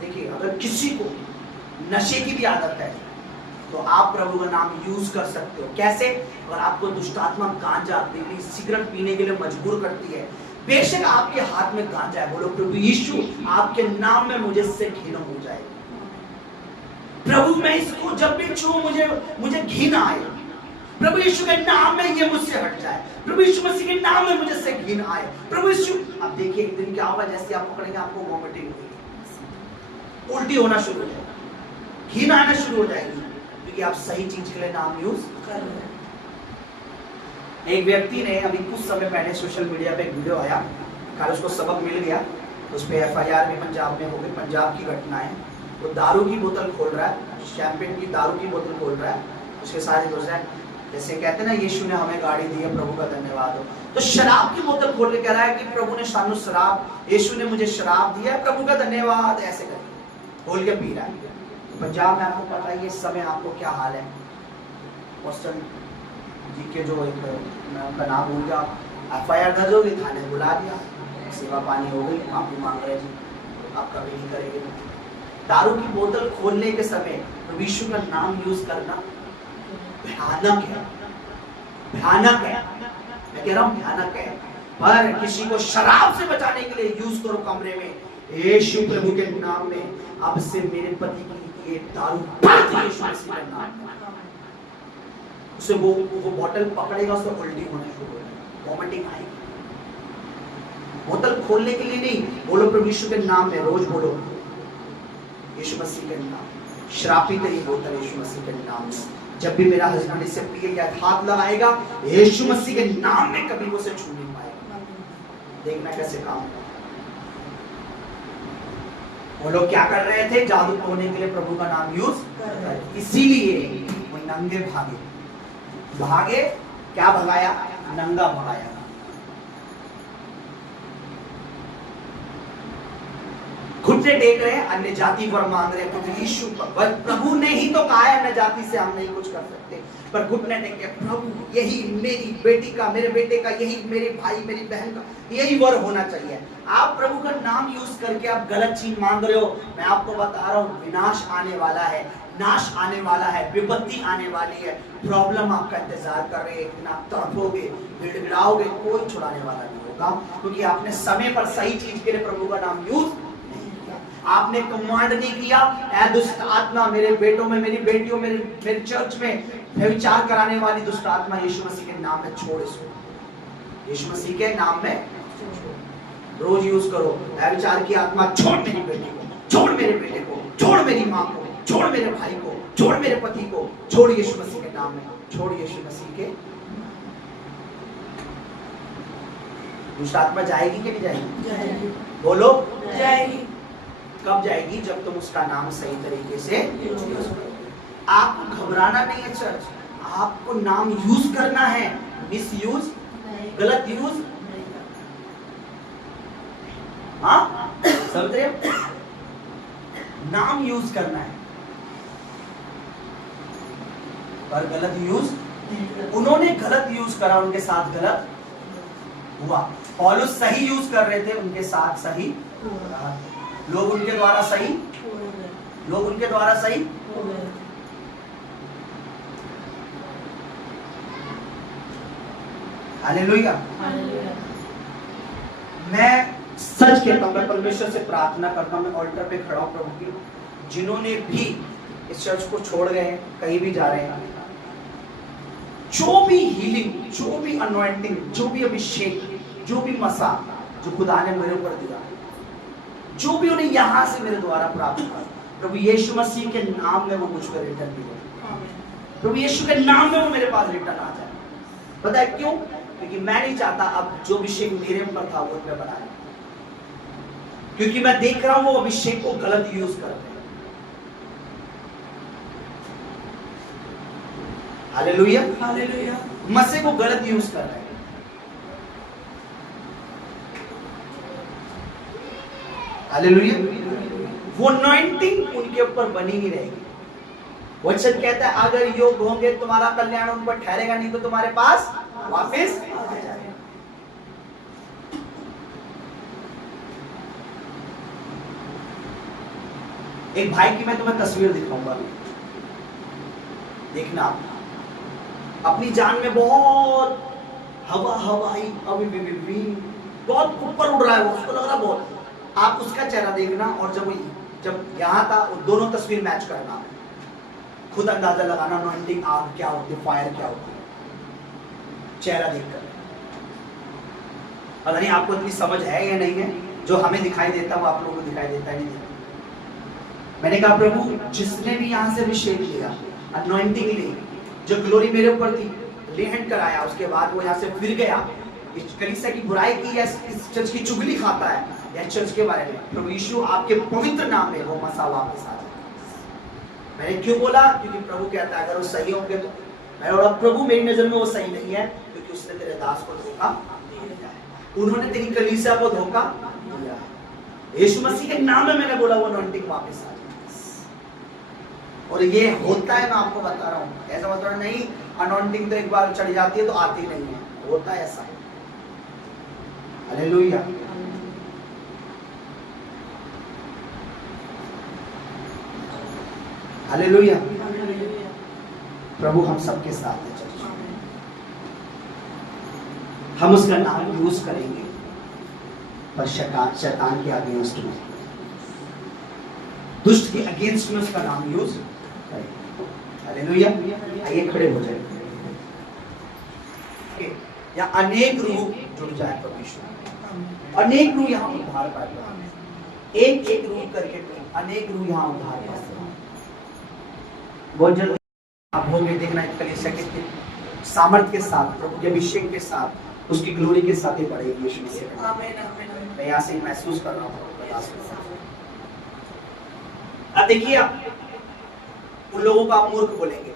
देखिए, अगर किसी को नशे की भी आदत है तो आप प्रभु का नाम यूज कर सकते हो। कैसे? अगर आपको दुष्टात्मा गांजा, बीड़ी, सिगरेट पीने के लिए मजबूर करती है, बेशक आपके हाथ में गांजा है, बोलो प्रभु यीशु आपके नाम में मुझे इससे घृणा हो जाए। प्रभु मैं इसको जब भी छूऊं मुझे घृणा आए। प्रभु यीशु के नाम में ये मुझसे हट जाए। प्रभु यीशु मसीह के नाम में मुझे इससे घृणा आए। प्रभु यीशु, अब देखिए एक दिन क्या होगा, जैसे आप पकड़ेंगे आपको वॉमिटिंग होगी, उल्टी होना शुरू हो जाएगी, घृणा आना शुरू हो जाएगी, क्योंकि आप सही चीज के लिए नाम यूज कर रहे हैं। एक व्यक्ति ने अभी कुछ समय पहले सोशल मीडिया पे एक वीडियो आया, कल उसको सबक मिल गया, उस पे FIR भी पंजाब में हो गई। पंजाब की घटना है, वो दारू की बोतल खोल रहा है, शैंपेन की दारू की बोतल खोल रहा है, उसके साथ ही दोस्त है, जैसे कहते हैं ना यीशु ने हमें गाड़ी दी है, प्रभु का धन्यवाद हो, तो शराब की बोतल खोल के कह रहा है कि प्रभु ने सानू शराब, यीशु ने मुझे शराब दिया है, प्रभु का धन्यवाद, ऐसे करके खोल के पी रहा है। पंजाब में आपको पता है इस समय आपको क्या हाल है। क्वेश्चन जी के जो एक, मैं उनका नाम भूल गया, FIR दर्ज होगी, थाने बुला दिया, सेवा पानी हो गई, माफी मांग रहे जी, आप कभी नहीं करेंगे। दारू की बोतल खोलने के समय प्रभु यीशु का नाम यूज करना भयानक है, भयानक है। मैं कह रहा हूँ भयानक है। पर किसी को शराब से बचाने के लिए यूज करो कमरे में, यीशु प्रभु के नाम में, अब से मेरे पति की ये दारू यीशु मसीह के नाम में, उसे वो बोतल पकड़ेगा, उसको उल्टी होने शुरू हो जाएगी, वॉमिटिंग आएगी। बोतल खोलने के लिए नहीं, बोलो प्रभु यीशु के नाम में, रोज बोलो यीशु मसीह के नाम, श्रापित है ये बोतल यीशु मसीह के नाम में। जब भी मेरा हस्बैंड इसे पिए या हाथ लगाएगा, यीशु मसीह के नाम में कभी वो उसे छू नहीं पाएगा। देखना कैसे काम होगा। वो लोग क्या कर रहे थे? जादू टोने के लिए प्रभु का नाम यूज कर रहे थे, इसीलिए वो नंगे भागे। क्या भगाया? नंगा भगाया। घुटने टेक रहे हैं, अन्य जाति पर मांग रहे हैं, प्रभु यीशु पर। प्रभु ने ही तो कहा है अन्य जाति से हम नहीं कुछ कर सकते, पर घुटने टेक के प्रभु यही मेरी बेटी का, मेरे बेटे का, यही मेरे भाई मेरी बहन का यही वर होना चाहिए। आप प्रभु का नाम यूज करके आप गलत चीज मांग रहे हो, मैं आपको बता रहा हूँ विनाश आने वाला है, नाश आने वाला है, विपत्ति आने वाली है, प्रॉब्लम आपका इंतजार कर रही है, एक दिन आप तड़पोगे, गिड़गिड़ाओगे, कोई छुड़ाने वाला नहीं होगा, क्योंकि आपने समय पर सही चीज के लिए प्रभु का नाम यूज नहीं किया। आपने कमांड नहीं किया, ऐ दुष्ट आत्मा मेरे बेटों में, मेरी बेटियों में, मेरे चर्च में व्यभिचार कराने वाली दुष्ट आत्मा यीशु मसीह के नाम में छोड़ इसको, यीशु मसीह के नाम में रोज यूज करो। व्यभिचार की आत्मा छोड़ मेरी बेटी को, छोड़ मेरे बेटे को, छोड़ मेरी माँ को, छोड़ मेरे भाई को, छोड़ मेरे पति को, छोड़ यीशु मसीह के नाम में, छोड़ यीशु मसीह के। दुष्ट आत्मा जाएगी कि नहीं जाएगी? जाएगी। बोलो जाएगी। कब जाएगी? जब तुम उसका नाम सही तरीके से यूज करो। आपको घबराना नहीं है चर्च, आपको नाम यूज करना है, मिस यूज, गलत यूज, हाँ समझ रहे हो? नाम यूज करना है, पर गलत यूज, उन्होंने गलत यूज करा, उनके साथ गलत हुआ। पौलुस सही यूज कर रहे थे, उनके साथ सही रहा। लोग उनके द्वारा सही, लोग उनके द्वारा सही। हालेलुया। मैं सच कहता हूं, मैं परमेश्वर से प्रार्थना करता हूं, मैं ऑल्टर पे खड़ा हूं प्रभु की, जिन्होंने भी इस चर्च को छोड़ गए हैं, कहीं भी जा रहे हैं, जो भी हीलिंग, जो भी अनॉइंटिंग, जो भी अभिषेक, जो भी मसा जो खुदा ने मेरे ऊपर दिया, जो भी उन्हें यहां से मेरे द्वारा प्राप्त हुआ, प्रभु यीशु मसीह के नाम में वो मुझ पर रिटर्न दिया। प्रभु यीशु के नाम में वो मेरे पास रिटर्न आ जाए। पता है क्यों? क्योंकि मैं नहीं चाहता अब जो अभिषेक मेरे ऊपर था वो उन पे बनाए, क्योंकि मैं देख रहा हूं वो अभिषेक को गलत यूज कर रहे हैं। Hallelujah, hallelujah. मसे को गलत यूज कर रहे हैं। हालेलुया। वो अनॉइंटिंग उनके ऊपर बनी नहीं रहेगी। वचन कहता है अगर योग होंगे तुम्हारा कल्याण उन पर ठहरेगा, नहीं तो तुम्हारे पास वापस आ जाएगा। एक भाई की मैं तुम्हें तस्वीर दिखाऊंगा, देखना। अपनी जान में बहुत हवाई अभी बहुत ऊपर उड़ रहा है वो, उसको लग रहा बहुत। आप उसका चेहरा देखना और जब यहाँ था वो दोनों तस्वीर मैच करना, खुद अंदाजा लगाना अनॉइंटिंग आग क्या होती है, फायर क्या होती है, चेहरा देखकर। पता नहीं आपको इतनी समझ है या नहीं है, जो हमें दिखाई देता है वो आप लोगों को दिखाई देता ही नहीं। मैंने कहा प्रभु जिसने भी यहाँ से अभिषेक लिया, अनॉइंटिंग ली, जो ग्लोरी मेरे ऊपर थी, ले हैंड कराया, उसके बाद वो यहाँ से फिर गया, इस कलीसिया की बुराई की या इस चर्च की चुगली खाता है या चर्च के बारे में, प्रभु यीशु आपके पवित्र नाम में वो मसा वापस आ जाए। मैंने क्यों बोला? क्योंकि प्रभु कहता है अगर वो सही होंगे तो। मैं बोला प्रभु मेरी नजर में वो सही नहीं है, क्योंकि उसने तेरे दास को धोखा दिया है, उन्होंने तेरी कलीसिया को धोखा दिया है। यीशु मसीह के नाम में मैंने बोला वो अनॉइंटिंग वापस आ जाए। और ये होता है, मैं आपको बता रहा हूँ, ऐसा मतलब नहीं अनॉइंटिंग तो एक बार चढ़ जाती है तो आती नहीं है, होता है ऐसा। हालेलुया। हालेलुया। प्रभु हम सबके साथ है चर्च, हम उसका नाम यूज करेंगे, पर शैतान के अगेंस्ट में, दुष्ट के अगेंस्ट में उसका नाम यूज करेंगे। हालेलुया। आइए खड़े हो जाए। या अनेक रूप जुड़ जाए परमेश्वर, अनेक रूप यहाँ उद्धार पाएगा, एक एक रूप करके अनेक रूप यहाँ उद्धार पाएगा। बहुत जल्दी आप होंगे देखना कलीसिया के सामर्थ के साथ, प्रभु के अभिषेक के साथ, उसकी ग्लोरी के साथ ही बढ़ेगी यीशु मसीह। आमीन, आमीन। मैं यहाँ से महसूस कर रहा हूँ। अब देखिए आप उन लोगों को आप मूर्ख बोलेंगे,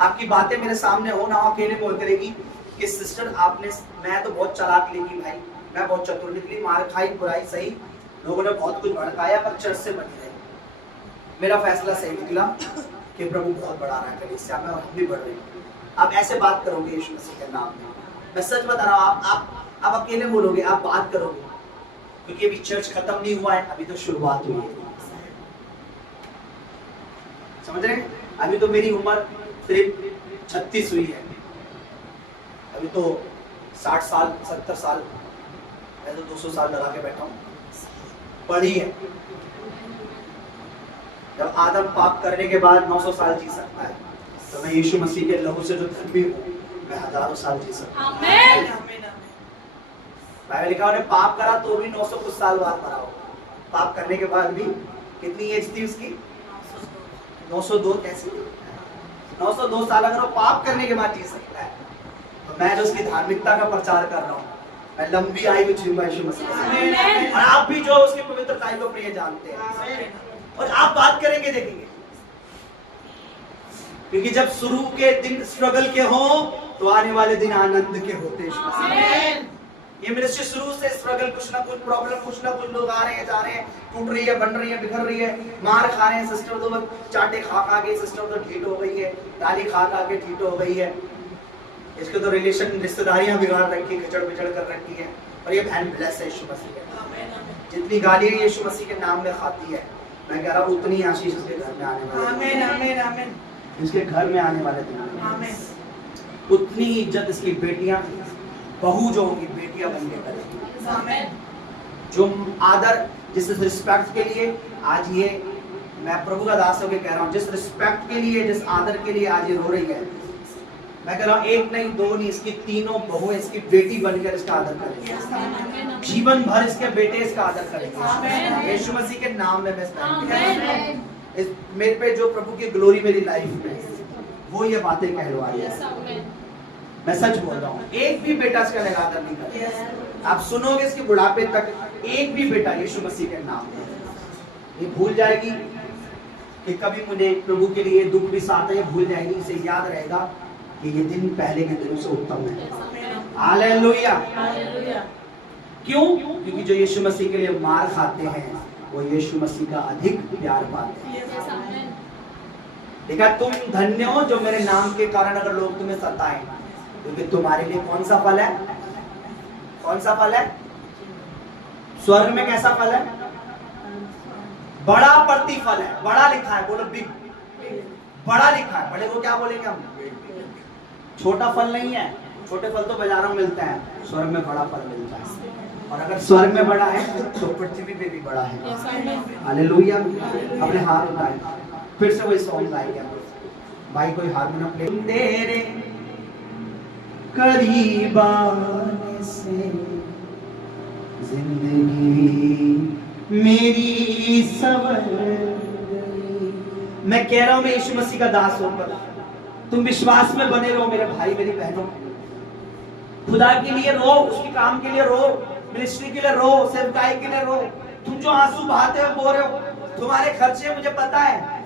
आपकी बातें मेरे सामने हो ना हो, अकेले बोल करेगी कि सिस्टर आपने, मैं तो बहुत चालाक निकली भाई, मैं बहुत चतुर निकली, मार खाई बुराई सही, लोगों ने बहुत कुछ भड़काया पर चर्च से बने रहे। मेरा फैसला सही निकला कि प्रभु बहुत बढ़ा रहा है कलीसिया में और हम भी बढ़ रहे हैं। आप ऐसे बात करोगे यीशु मसीह के नाम में, मैं सच बता रहा हूँ, आप अकेले बोलोगे, आप बात करोगे, क्योंकि अभी चर्च खत्म नहीं हुआ है, अभी तो शुरुआत हुई है। समझ रहे हैं? अभी तो मेरी उम्र सिर्फ 36 हुई है, अभी तो 60 साल 70 साल, मैं तो 200 साल लगा के बैठा हूँ। पढ़ी है, जब आदम पाप करने के बाद 900 साल जी सकता है, तो मैं यीशु मसीह के लहू से जो धर्मी हूँ, मैं हजारों साल जी सकता हूँ। आमीन आमीन बाइबल लिखा उन्हें पाप करा तो भी 900 कुछ साल बाद मरा हो। पाप करने के बाद भी कितनी एज थी उसकी? 902। कैसी? 902 साल अगर वो पाप करने के बाद जी सकता है, तो मैं जो उसकी धार्मिकता का प्रचार कर रहा हूँ, मैं लंबी आयु जीऊंगा यीशु मसीह से। और आप भी जो उसकी पवित्रता को प्रिय जानते हैं, और आप बात करेंगे देखेंगे, क्योंकि जब शुरू के दिन स्ट्रगल के हो तो आने वाले दिन आनंद के होते हैं। ये मिनिस्ट्री शुरू से स्ट्रगल, कुछ ना कुछ प्रॉब्लम, कुछ ना कुछ लोग आ रहे हैं, जा रहे हैं, टूट रही है, बन रही है, बिखर रही है, मार खा रहे हैं। सिस्टर तो चाटे खा खा के सिस्टर तो ढीठ हो गई है, गाली खा खा के ढीठ हो गई है, इसके तो रिलेशन रिश्तेदारियां बिगाड़ रखी, खिचड़ पिचड़ कर रखी है। और ये बहन ब्लेस है यीशु मसीह के, जितनी गालियां यीशु मसीह के नाम में खाती है, मैं कह रहा हूँ उतनी आशीष इसके घर में आने वाली, आमीन आमीन आमीन इसके घर में आने वाले दिन आमीन। उतनी इज्जत इसकी बेटियां, बहू जो होंगी, बेटियां बन के करेंगी। आमीन। जो आदर, जिस रिस्पेक्ट के लिए आज ये, मैं प्रभु का दास होकर कह रहा हूँ, जिस रिस्पेक्ट के लिए, जिस आदर के लिए आज ये रो रही है, मैं कह रहा हूँ एक नहीं दो नहीं, इसकी तीनों बहुएं इसकी बेटी बनकर इसका आदर करेंगे, जीवन भर इसके बेटे इसका आदर करेंगे यीशु मसीह के नाम में। मैं इस मेरे पे जो प्रभु की ग्लोरी मेरी लाइफ में, वो ये बातें कहलवा रही है। मैं सच बोल रहा हूँ, एक भी बेटा इसका लगातार नहीं करेगा। आप सुनोगे इसके बुढ़ापे तक, एक भी बेटा यीशु मसीह के नाम में ये भूल जाएगी कि कभी मुझे प्रभु के लिए दुख भी साथ है, भूल जाएगी। इसे याद रहेगा कि ये दिन पहले के दिनों से उत्तम है। हालेलुया। क्यों? क्योंकि जो यीशु मसीह के लिए मार खाते हैं वो यीशु मसीह का अधिक प्यार पाते हैं। देखा, तुम धन्य हो जो मेरे नाम के कारण अगर लोग तुम्हें सताएं, क्योंकि तुम्हारे लिए कौन सा फल है? कौन सा फल है? स्वर्ग में कैसा फल है? बड़ा प्रतिफल है। बड़ा लिखा है, बोलो बिग। बड़ा लिखा है, बड़े को क्या बोलेंगे हम? छोटा फल नहीं है। छोटे फल तो बाजारों में मिलते हैं, स्वर्ग में बड़ा फल मिलता है। और अगर स्वर्ग में बड़ा है तो पृथ्वी पे भी बड़ा है। हालेलुया। अपने हाथ उठाएं, फिर से वही सॉन्ग गाएंगे भाई। कोई हारमोनियम प्ले। तेरे करीब आने से जिंदगी मेरी सवर गई। मैं कह रहा हूं, मैं यीशु मसीह का दास होकर तुम विश्वास में बने रहो मेरे भाई मेरी बहनों। खुदा के लिए रो, उसके काम के लिए रो, मिनिस्ट्री के लिए रो, सेवकाई के लिए रो। तुम जो आंसू बहाते हो बो रहे हो, तुम्हारे खर्चे मुझे पता है,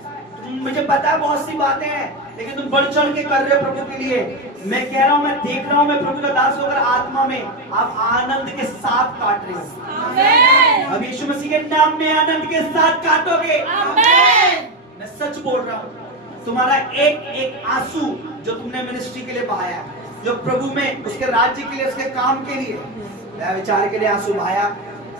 मुझे पता है बहुत सी बातें हैं, लेकिन तुम बढ़ चढ़ के कर रहे हो प्रभु के लिए। मैं कह रहा हूं, मैं देख रहा हूं, मैं प्रभु का दास होकर आत्मा में आप आनंद के साथ काट रहे हो। आमीन। अब यीशु मसीह के नाम में आनंद के साथ काटोगे। आमीन। मैं सच बोल रहा हूं, तुम्हारा एक एक आंसू जो तुमने मिनिस्ट्री के लिए बहाया, जो प्रभु में, उसके राज्य के लिए, उसके काम के लिए, मैं विचार के लिए आंसू बहाया,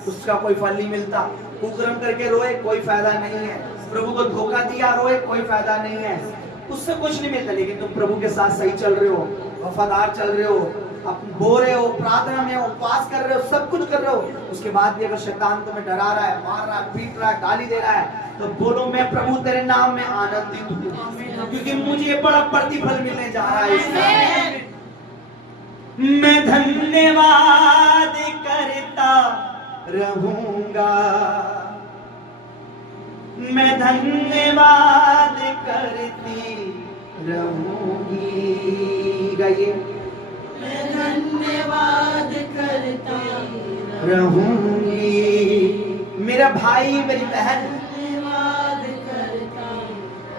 उसका कोई फल नहीं मिलता। कुकर्म करके रोए, कोई फायदा नहीं है। प्रभु को धोखा दिया, रोए, कोई फायदा नहीं है, उससे कुछ नहीं मिलता। लेकिन तुम प्रभु के साथ सही चल रहे हो, वफादार चल रहे हो, बो रहे हो, प्रार्थना में उपवास कर रहे हो, सब कुछ कर रहे हो, उसके बाद भी अगर शैतान तुम्हें डरा रहा है, मार रहा है, पीट रहा है, गाली दे रहा है, तो बोलो मैं प्रभु तेरे नाम में आनंदित हूँ, क्योंकि मुझे बड़ा प्रतिफल मिलने जा रहा है। मैं धन्यवाद करता रहूंगा, मैं धन्यवाद करती रहूंगी। गाइए। मैं धन्यवाद करती रहूंगी। मेरा भाई मेरी बहन, धन्यवाद करती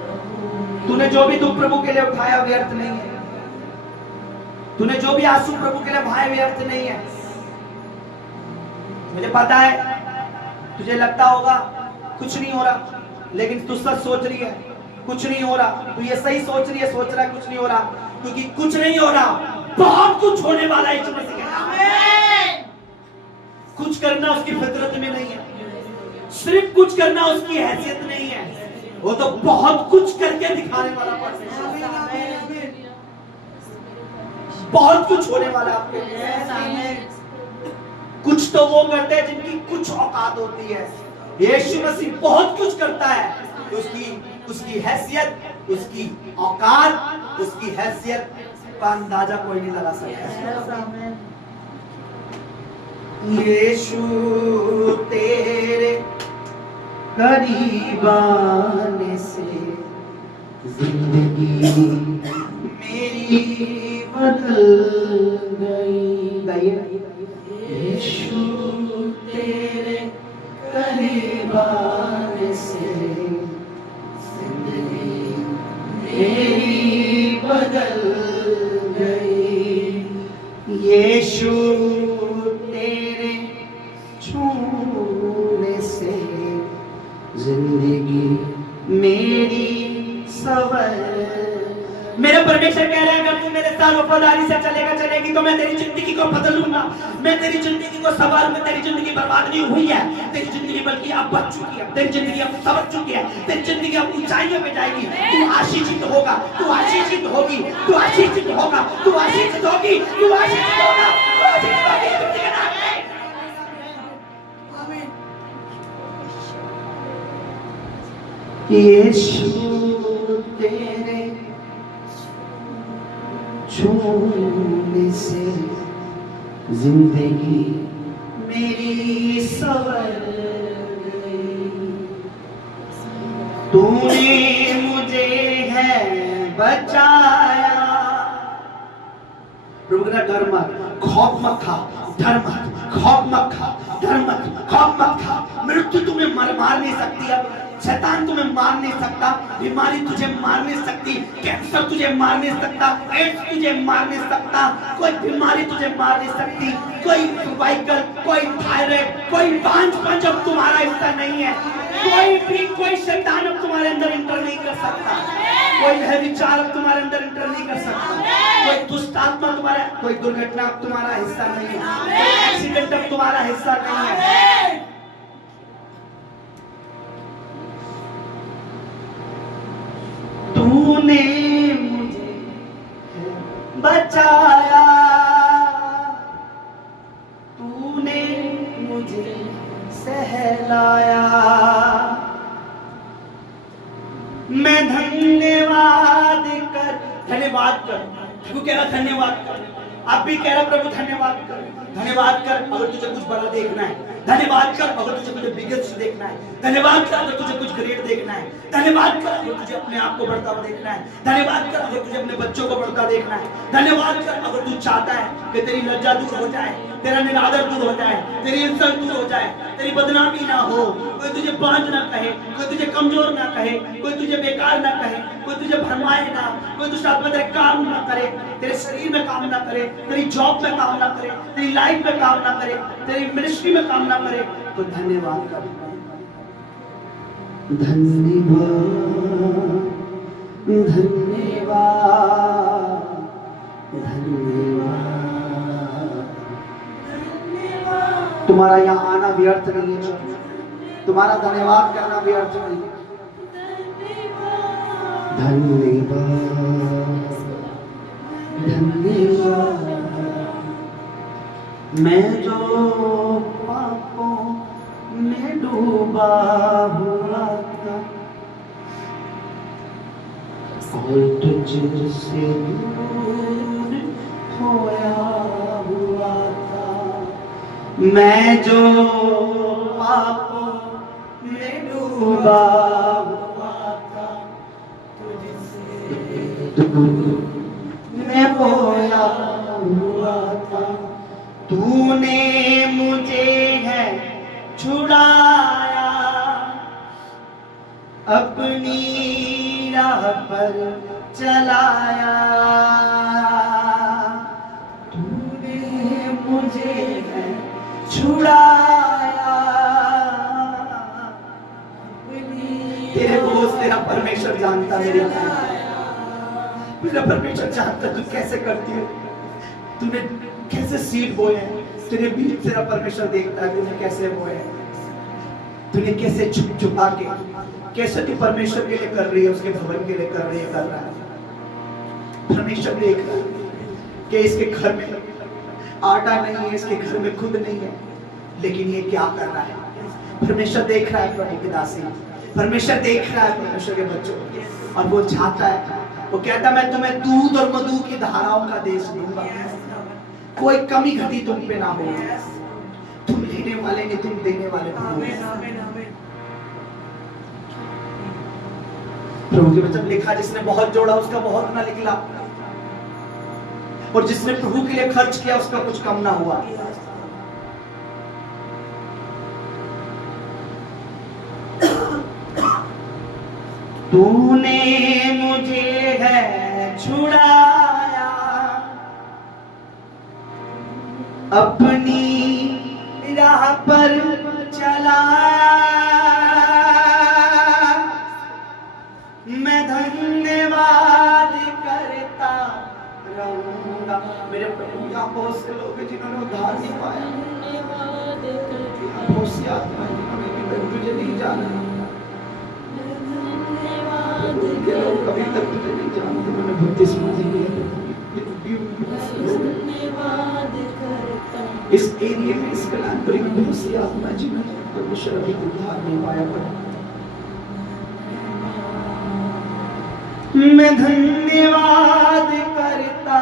रहूंगी। तूने जो भी दुख प्रभु के लिए उठाया व्यर्थ नहीं है। तूने जो भी आंसू प्रभु के लिए बहाए व्यर्थ नहीं है। मुझे पता है तुझे लगता होगा कुछ नहीं हो रहा, लेकिन तू सच सोच रही है कुछ नहीं हो रहा, तू ये सही सोच रही है, सोच रहा है कुछ नहीं हो रहा, क्योंकि कुछ नहीं हो रहा, बहुत कुछ होने वाला है यीशु मसीह के नाम में। कुछ करना उसकी फितरत में नहीं है, सिर्फ कुछ करना उसकी हैसियत नहीं है, वो तो बहुत कुछ करके दिखाने वाला परमेश्वर है। बहुत कुछ होने वाला आपके लिए। कुछ तो वो करते हैं जिनकी कुछ औकात होती है, यीशु मसीह बहुत कुछ करता है। उसकी हैसियत, उसकी औकात, उसकी हैसियत का अंदाजा कोई नहीं लगा सकता। यीशु तेरे करीब आने से जिंदगी मेरी बदल गई। यीशु तेरे करीब आने से जिंदगी मेरी बदल गई। यीशु तेरे छूने से जिंदगी मेरी सवर। मेरे परमेश्वर कह रहे हैं अगर तू मेरे साथ वफादारी से चलेगी तो मैं तेरी जिंदगी को बदलूंगा, मैं तेरी जिंदगी को सवार, मैं तेरी जिंदगी बर्बाद नहीं हुई है, तेरी जिंदगी बल्कि अब बच चुकी है, तेरी जिंदगी अब संवर चुकी है, तेरी जिंदगी अब ऊंचाइयों पे जाएगी। तू आशीषित होगा, तू आशीषित होगी, तू आशीषित होगा, तू आशीषित होगी, तू आशीषित होगा, तू आशीषित होगी। यीशु तेरे छूने से जिंदगी मेरी सवर गई। तूने मुझे है बचाया। प्रभु का डर मत, खौफ मत खा, डर मत, खौफ मत खा, डर मत, खौफ मत खा। मृत्यु तुम्हें मार नहीं सकती, अब शैतान तुम्हें मार नहीं सकता, बीमारी तुझे मार नहीं सकती, कैंसर तुझे मार नहीं सकता, एड्स तुझे मार नहीं सकता, कोई बीमारी तुझे मार नहीं सकती, कोई सर्वाइकल, कोई थायराइड, कोई बांझपन अब तुम्हारा हिस्सा नहीं है। कोई शैतान अब तुम्हारे अंदर इंटर नहीं कर सकता, कोई विचार अब तुम्हारे अंदर इंटर नहीं कर सकता, कोई दुष्ट आत्मा तुम्हारा, कोई दुर्घटना अब तुम्हारा हिस्सा नहीं है, कोई एक्सीडेंट अब तुम्हारा हिस्सा नहीं है। तूने मुझे बचाया, तूने मुझे सहलाया। मैं धन्यवाद कर, प्रभु कह रहा धन्यवाद कर, आप भी कह रहे प्रभु धन्यवाद कर, धन्यवाद कर अगर तुझे कुछ बड़ा देखना है, धन्यवाद कर अगर तुझे कुछ बिगेस्ट देखना है, धन्यवाद कर अगर तुझे कुछ ग्रेट देखना है, धन्यवाद कर अगर तुझे अपने आप को बढ़ता हुआ देखना है, धन्यवाद कर अगर तुझे अपने बच्चों को बढ़ता देखना है, धन्यवाद कर अगर तू चाहता है कि तेरी लज्जा दूर हो जाए, तेरा निरादर दूर हो जाए, तेरी इज्जत दूर हो जाए, तेरी बदनामी ना हो, कोई तुझे बांझ ना कहे, कोई तुझे कमजोर ना कहे, कोई तुझे बेकार ना कहे, कोई तुझे भरमाए ना, कोई तुझे में तेरे काम ना करे, तेरे शरीर में काम ना करे, तेरी जॉब में काम ना करे, तेरी लाइफ में काम ना करे, तेरी मिनिस्ट्री में काम ना करे, तो धन्यवाद कर, धन्यवाद, धन्यवाद, धन्यवाद। तुम्हारा यहाँ आना व्यर्थ नहीं है, तुम्हारा धन्यवाद करना व्यर्थ नहीं है। धन्यवाद, धन्यवाद। मैं जो पापों में डूबा हुआ था और तुझसे दूर खोया हुआ था, मैं जो पापों में डूबा हुआ था तुझसे दूर मैं खोया हुआ था, तूने मुझे है छुड़ाया, अपनी राह पर चलाया, तूने मुझे है छुड़ाया, परमेश्वर जानता मेरी मेरा परमेश्वर जानता तू कैसे करती है, तूने कैसे सीड बोए हैं, तेरे बीज तेरा परमेश्वर देखता है तूने कैसे बोए हैं, तूने कैसे छुप छुपा के कैसे तू परमेश्वर के लिए कर रही है, उसके भवन के लिए कर रही है, कर रहा है। परमेश्वर देख रहा है कि इसके घर में आटा नहीं है, इसके घर में खुद नहीं है, लेकिन ये क्या कर रहा है। परमेश्वर देख रहा है प्रभु की दासी, परमेश्वर देख रहा है परमेश्वर के बच्चों को, और वो चाहता है, वो कहता मैं तुम्हें दूध और मधु की धाराओं का देश दूंगा, कोई कमी घटी तुम पे ना हो, तुम लेने वाले नहीं तुम देने वाले हो। प्रभु के वचन लिखा जिसने बहुत जोड़ा उसका बहुत ना निकला, और जिसने प्रभु के लिए खर्च किया उसका कुछ कम ना हुआ। तूने मुझे है छुड़ाया अपनी राह पर चलाया, मैं धन्यवाद करता रहूंगा। मेरे प्रभु यहाँ बहुत से लोग हैं जिन्होंने उद्धार नहीं पाया, बहुत सी आत्मा जिन्होंने तुझे नहीं जाना, लोग कभी तक तुझे नहीं जानते, उन्होंने बपतिस्मा लिया। इस एरिया में इस कलांतरी में बहुत सी आत्मा जिन्होंने परमेश्वर अभी उद्धार नहीं पाया। मैं धन्यवाद करता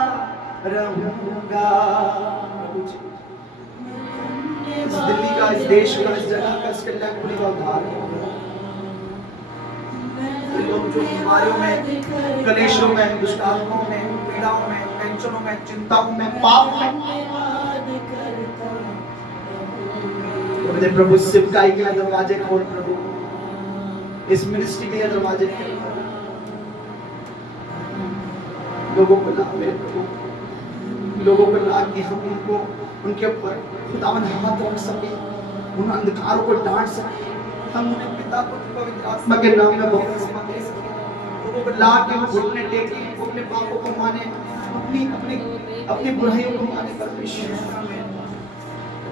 रहूंगा। इस दिल्ली का, इस देश का, इस जगह का, इस कल्याणपुरी का उद्धार हो। लोग जो बीमारियों में, कलेशों में, दुष्टात्माओं में, पीड़ाओं में, टेंशनों में, चिंताओं में, पाप में, मुझे प्रभु सिवकाई के लिए दरवाजे खोल, प्रभु इस मिनिस्ट्री के लिए दरवाजे खोल, लोगों को ला मेरे प्रभु, लोगों को ला कि हम उनको उनके ऊपर खुदावंद हाथ रख सके, उन अंधकारों को डांट सके, हम उन्हें पिता को पवित्र आत्मा के नाम में बपतिस्मा दे सके, लोगों को ला के घुटने टेके, अपने पापों को माने, अपनी अपनी अपनी बुराइयों को माने। परमेश्वर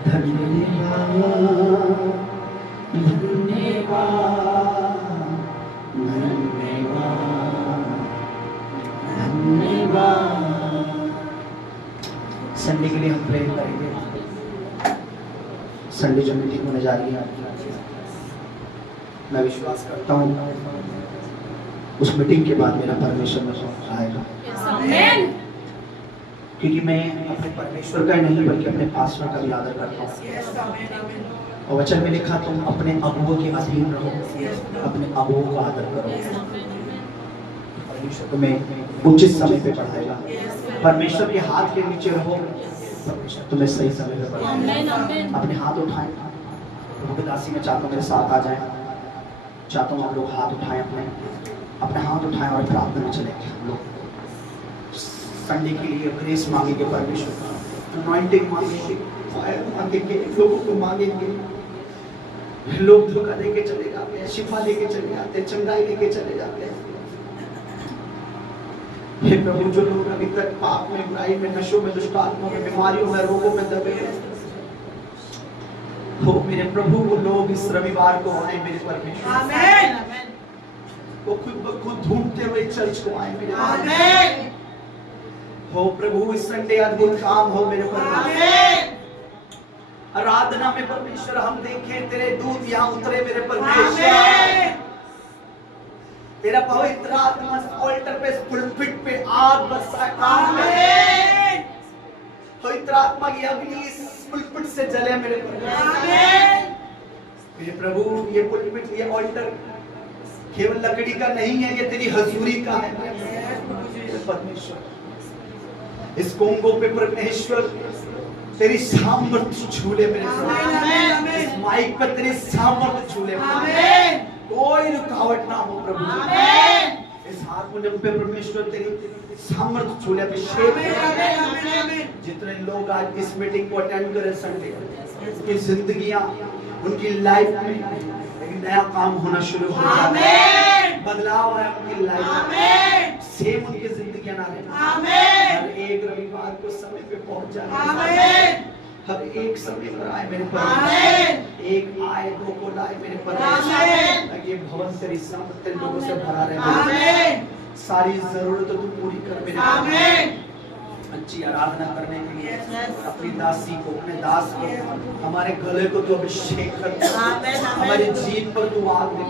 धन्यवाद धन्यवाद धन्यवाद। संडे के लिए हम प्रे करेंगे। संडे जो मीटिंग होने जा रही है, मैं विश्वास करता हूँ उस मीटिंग के बाद मेरा परमेश्वर में आएगा, क्योंकि मैं अपने परमेश्वर का नहीं बल्कि अपने पास्टर का भी आदर करता हूँ। और वचन में लिखा तुम अपने अगुओं के अधीन रहो, अपने अगुओं का आदर करो। परमेश्वर तुम्हें उचित समय पे बढ़ाएगा। परमेश्वर के हाथ के नीचे रहो, परमेश्वर तुम्हें सही समय पे बढ़ाएगा। अपने हाथ उठाएं, प्रभु की दासी में चाहता हूँ मेरे साथ आ जाएं, चाहता हूँ आप लोग हाथ उठाएं, अपने हाथ उठाएं और प्रार्थना में चलेंगे। हम लोग संडे के लिए ग्रेस मांगेंगे, परमेश्वर का अनॉइंटिंग मांगेंगे, फायर मांगेंगे, लोगों को मांगेंगे। लोग धोखा देके चले जाते हैं, शिफा लेके चले जाते हैं, चंगाई लेके चले जाते हैं। हे प्रभु, जो लोग अभी तक पाप में, बुराई में, नशों में, दुष्टात्माओं में, बीमारियों में, रोगों में दबे हैं, हो मेरे प्रभु वो लोग इस रविवार को आए मेरे परमेश्वर। आमीन। वो खुद ब खुद ढूंढते हुए चर्च को आए मेरे आमीन। हो प्रभु इस संडे अद्भुत काम हो मेरे परमेश्वर। आराधना में परमेश्वर हम देखें तेरे दूत यहाँ उतरे मेरे परमेश्वर। तेरा पवित्र आत्मा ऑल्टर पे, पुलपिट पे आग बरसाए। आमीन। पवित्र आत्मा की अग्नि इस पुलपिट से जले मेरे परमेश्वर। मेरे प्रभु ये पुलपिट, ये ऑल्टर केवल लकड़ी का नहीं है, ये तेरी हजूरी का है परमेश्वर। इस कोंगो पे परमेश्वर तेरी सामर्थ्य छूले मेरे प्रभु, इस माइक पर तेरी सामर्थ्य छूले, कोई रुकावट ना हो प्रभु। इस हारमोनियम पे परमेश्वर तेरी सामर्थ छूले, अभिषेक करे। जितने लोग आज इस मीटिंग को अटेंड करें संडे, उनकी जिंदगियां, उनकी लाइफ में एक नया काम होना शुरू हो जाए, बदलाव आए उनकी लाइफ में, सेम उनकी जिंदगियां ना रहे। हर एक रविवार को समय पे पहुंच जाए, हर एक समय पर आए मेरे परमेश्वर, एक आए दो को लाए मेरे परमेश्वर, ये भवन तेरी सामर्थ तेरे लोगों से भरा रहे, सारी जरूरत तू पूरी कर मेरे परमेश्वर। अच्छी आराधना करने के लिए अपनी दासी को, अपने दास को, हमारे गले को तू अभिषेक कर, हमारी जीभ पर तू आग दे,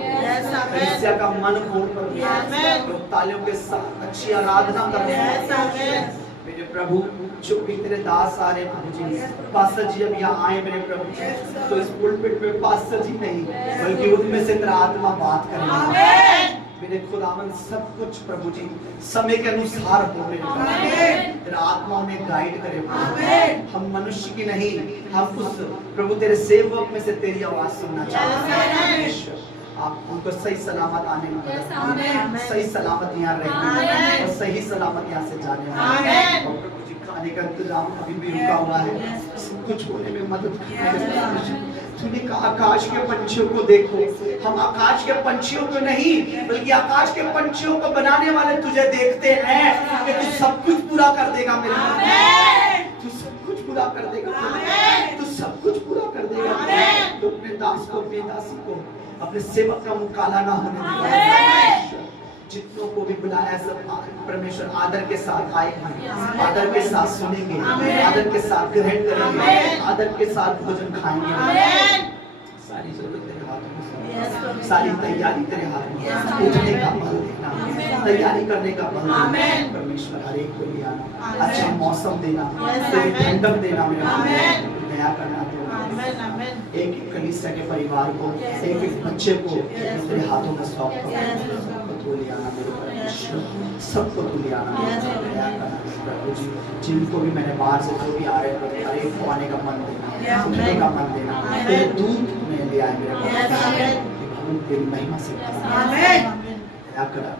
कलीसिया का मन खोल कर, लोग तालियों के साथ अच्छी आराधना करने मेरे प्रभु। जो भी तेरे दास आ रहे प्रभु जी, पास्टर जी अब यहाँ आए मेरे प्रभु, तो इस पुलपिट पे पास्टर जी नहीं बल्कि उनमें से तेरा आत्मा बात करेगा मेरे खुदावन। सब कुछ प्रभु जी समय के अनुसार हो मेरे प्रभु, तेरा आत्मा उन्हें गाइड करे। हम मनुष्य की नहीं, हम उस प्रभु तेरे सेवक में से तेरी आवाज सुनना चाहते हैं। आप उनको सही सलामत आने में मदद करें, सही सलामत यहाँ रहने और सही सलामत यहाँ से जाने में। और प्रभु जी खाने का इंतजाम अभी भी रुका हुआ है, सब कुछ होने में मदद करें। तूने कहा आकाश के पंछियों को देखो, हम आकाश के पंछियों को नहीं बल्कि आकाश के पंछियों को बनाने वाले तुझे देखते हैं कि तू सब कुछ पूरा कर देगा मेरे प्रभु, तू सब कुछ पूरा कर देगा, तू सब कुछ पूरा कर देगा। तो अपने दास को, अपनी दासी को, अपने सेवक का मुंह काला ना होने देगा। जितनों को भी बुलाया सब परमेश्वर आदर के साथ आएंगे, आदर के साथ सुनेंगे, आदर के साथ ग्रहण करेंगे, आदर के साथ भोजन खाएंगे। सारी जरूरत तेरे हाथ में, सारी तैयारी तेरे हाथ में, उठने का बल देना, तैयारी करने का बल देना परमेश्वर। हर एक को ले आना, अच्छा मौसम देना, तेरी ठंडक देना मेरा नया करना। एक एक कलीसिया के परिवार को, एक एक बच्चे को तेरे हाथों में सौंप कर ले आना मेरे परमेश्वर, सबको तू ले आना नया करना प्रभु जी। जिनको भी मैंने बाहर से जो भी आ रहे हैं हर एक को आने का मन देना, उठने का मन देना, तेरे दूत में ले आए मेरे परमेश्वर, तेरी महिमा से नया करना।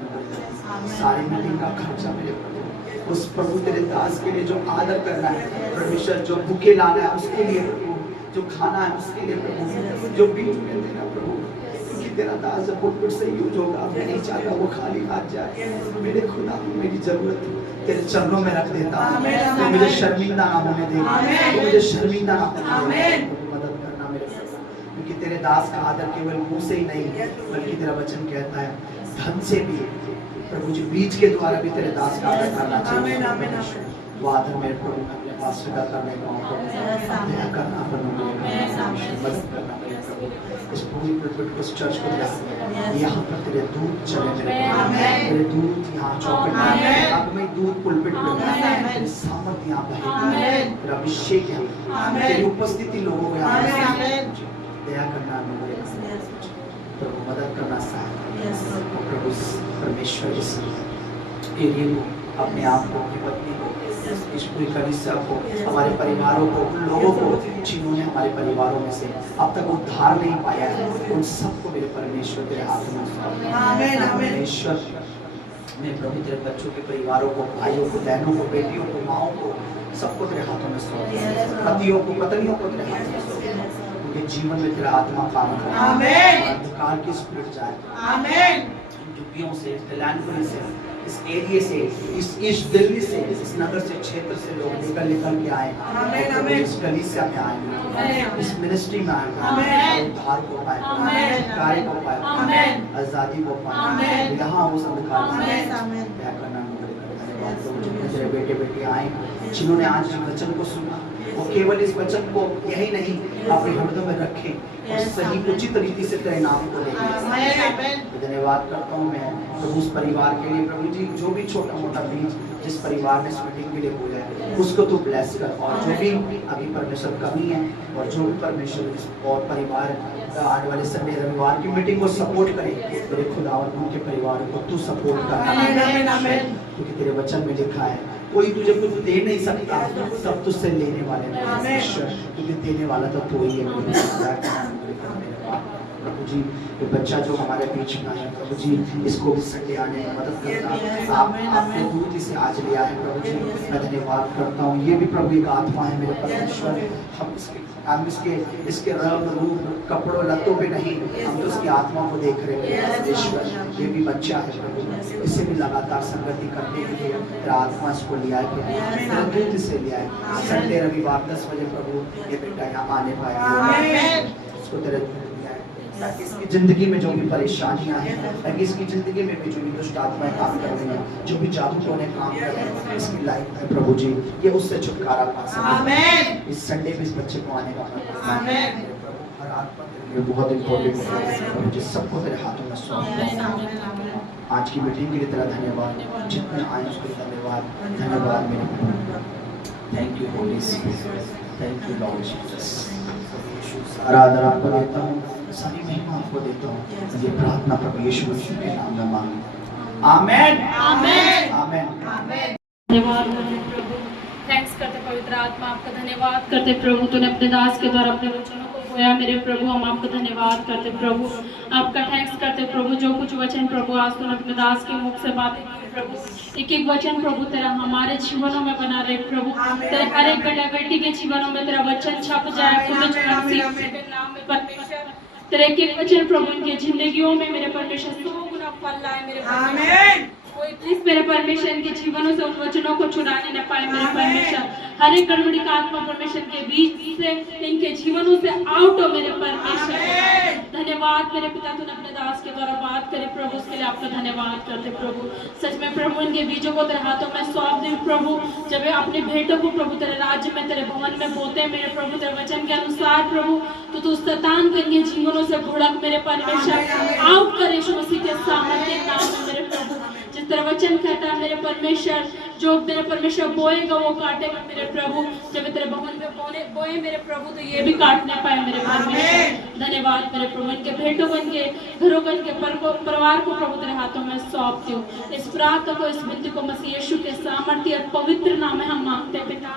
सारी मीटिंग का खर्चा मेरे प्रभु, उस प्रभु तेरे दास के लिए जो आदर करना है परमेश्वर, जो बुके लाना है उसके लिए प्रभु, जो खाना है उसके लिए प्रभु, जो बीच में देना प्रभु, क्योंकि तेरा दास जब पुलपिट से यूज होगा, मैं नहीं चाहता वो खाली हाथ जाए मेरे खुदा। मेरी जरूरत तेरे चरणों में रख देता हूँ, तो मुझे शर्मिंदा ना होने दे, तो मुझे शर्मिंदा ना होने दे, मदद करना मेरे प्रभु। क्योंकि तेरे दास का आदर केवल मुंह से ही नहीं बल्कि तेरा वचन कहता है धन से भी प्रभु जी, बीज के द्वारा भी तेरे दास का आदर करना चाहिए। वो आदर मेरे प्रभु अपने पास स्वीकार करने का दया करना, मदद करना मेरे प्रभु। इस पूरी पुलपिट को, इस चर्च को यहाँ पर तेरे दूत चले मेरे प्रभु, तेरे दूत यहाँ चौखट में, अब मैं दूत पुलपिट में, तेरी सामर्थ यहाँ बहेगी, तेरा अभिषेक यहाँ, तेरी उपस्थिति लोगों को यहाँ दया करना मेरे प्रभु, मदद करना सहायता प्रभु। परमेश्वर इस एरिया को, अपने आप को, अपनी पत्नी को, इस पूरी कलीसिया को, हमारे परिवारों को, उन लोगों को जिन्होंने हमारे परिवारों में से अब तक उद्धार नहीं पाया है, उन सबको मेरे परमेश्वर तेरे हाथ में परमेश्वर। मैं प्रभु तेरे बच्चों के परिवारों को, भाइयों को, बहनों को, बेटियों को, माओं को, सबको तेरे हाथों में सौंप, पतियों को, पत्नियों को तेरे हाथ में सौंप, उनके जीवन में तेरा आत्मा काम करे, अंधकार की स्पिरिट जाए, झुग्गियों से, कल्याणपुरी से, इस एरिया से, इस दिल्ली से, इस नगर से, क्षेत्र से लोग निकल के आए, इस कलीसिया में आए, इस मिनिस्ट्री में आए, उद्धार को पाए, कार्य को पाए, आजादी को पाए, यहाँ उस अंधकार क्या करना मेरे बेटे बेटी आए जिन्होंने आज इस वचन को सुना, वो केवल इस वचन को यही नहीं अपने हृदय में रखें और सही उचित रीति से तेरे नाम को लें। धन्यवाद करता हूँ मैं प्रभु उस परिवार के लिए प्रभु जी, जो भी छोटा मोटा बीज जिस परिवार ने इस मीटिंग के लिए बोला है उसको तू ब्लेस कर, और जो भी अभी परमेश्वर कमी है और जो भी परमेश्वर इस और परिवार आने वाले संडे रविवार की मीटिंग को सपोर्ट करे, तेरे खुदावंत उनके परिवारों को तू सपोर्ट कर, क्योंकि तेरे वचन में लिखा है कोई तुझे कुछ दे नहीं सकता, सब तुझसे लेने वाले परमेश्वर, तुझे देने वाला तो तू ही है। प्रभु प्रभु जी ये बच्चा जो हमारे बीच में आया प्रभु जी इसको भी संडे आने में मदद करना। आपने दूर से आज लिया है प्रभु जी, मैं धन्यवाद करता हूँ। ये भी प्रभु एक आत्मा है मेरे परमेश्वर, हम इसके रंग रूप कपड़ों लत्तों पे नहीं, हम तो उसकी आत्मा को देख रहे हैं परमेश्वर। ये भी बच्चा है प्रभु, इसे भी लगातार संगति करने के लिए तेरा आत्मा इसको लिया है, दूर से लिया है। संडे रविवार 10 बजे प्रभु ये बेटा यहाँ आने पाएगा, उसको तेरे ताकि इसकी जिंदगी में जो भी परेशानियां हैं, ताकि इसकी जिंदगी में भी जो भी दुष्ट आत्माएं काम कर रही हैं, जो भी जादू टोने काम कर रहे हैं इसकी लाइफ में प्रभु जी ये उससे छुटकारा पा सके। इस संडे में इस बच्चे को आने का हर आत्मा तेरे लिए बहुत इम्पोर्टेंट है प्रभु जी, सबको तेरे हाथों में सौंपता हूं। आज की मीटिंग के लिए तेरा धन्यवाद, जितने आए उसके लिए धन्यवाद, धन्यवाद मेरे प्रभु। Thank you holy spirit, thank you lord Jesus. सारा आदर आपको देता हूँ, सारी महिमा आपको देता हूँ। ये प्रार्थना प्रभु यीशु मसीह के नाम में मांगता हूँ, आमेन आमेन आमेन। धन्यवाद प्रभु, थैंक्स करते पवित्र आत्मा, आपका धन्यवाद करते प्रभु। तूने अपने दास के द्वारा अपने वचनों को बोया मेरे प्रभु, हम आपका धन्यवाद करते प्रभु, आपका थैंक्स करते प्रभु। जो कुछ वचन प्रभु आज तूने अपने दास के मुख से बातें की प्रभु, एक एक वचन प्रभु तेरा हमारे जीवनों में बना रहे प्रभु, तेरे हर एक बेटा बेटी के जीवनों में तेरा वचन छप जाए खुद के नाम में परमेश्वर। तेरे एक एक वचन प्रभु इनके जिंदगियों में मेरे परमेश्वर 100 गुना फल लाए मेरे परमेश्वर। कोई प्लीज मेरे परमेश्वर इनके जीवनों से उन वचनों को चुराने न पाए मेरे परमेश्वर। हर एक गड़बड़ी का आत्मा परमेश्वर के बीच से इनके जीवनों से आउट हो मेरे परमेश्वर। धन्यवाद मेरे पिता, तूने अपने दास के द्वारा बात करी प्रभु, उसके लिए आपका धन्यवाद करते प्रभु। सच में प्रभु इनके बीजों को तेरे हाथों में सौंप दे प्रभु, जब वे अपने भेंटों को प्रभु तेरे राज्य में तेरे भवन में बोते मेरे प्रभु तेरे वचन के अनुसार प्रभु, तो तू शैतान को इनके जीवनों से भुड़क मेरे परमेश्वर आउट करे यीशु मसीह के सामर्थ्य नाम में मेरे प्रभु। जिस तरह वचन कहता है मेरे परमेश्वर, जो मेरे परमेश्वर बोएगा वो काटेगा मेरे प्रभु, जब तेरे भवन में बोए मेरे प्रभु तो ये भी काटने पाए मेरे परमेश्वर। धन्यवाद मेरे प्रभु, इनके भेंटों को इनके घरों को इनके परिवार को प्रभु तेरे हाथों में सौंपती हूँ। इस प्रार्थना को इस विनती को मसीह यीशु के सामर्थ्य और पवित्र नाम में हम मांगते हैं पिता,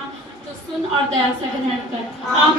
तो सुन और दया से ग्रहण कर। आमीन।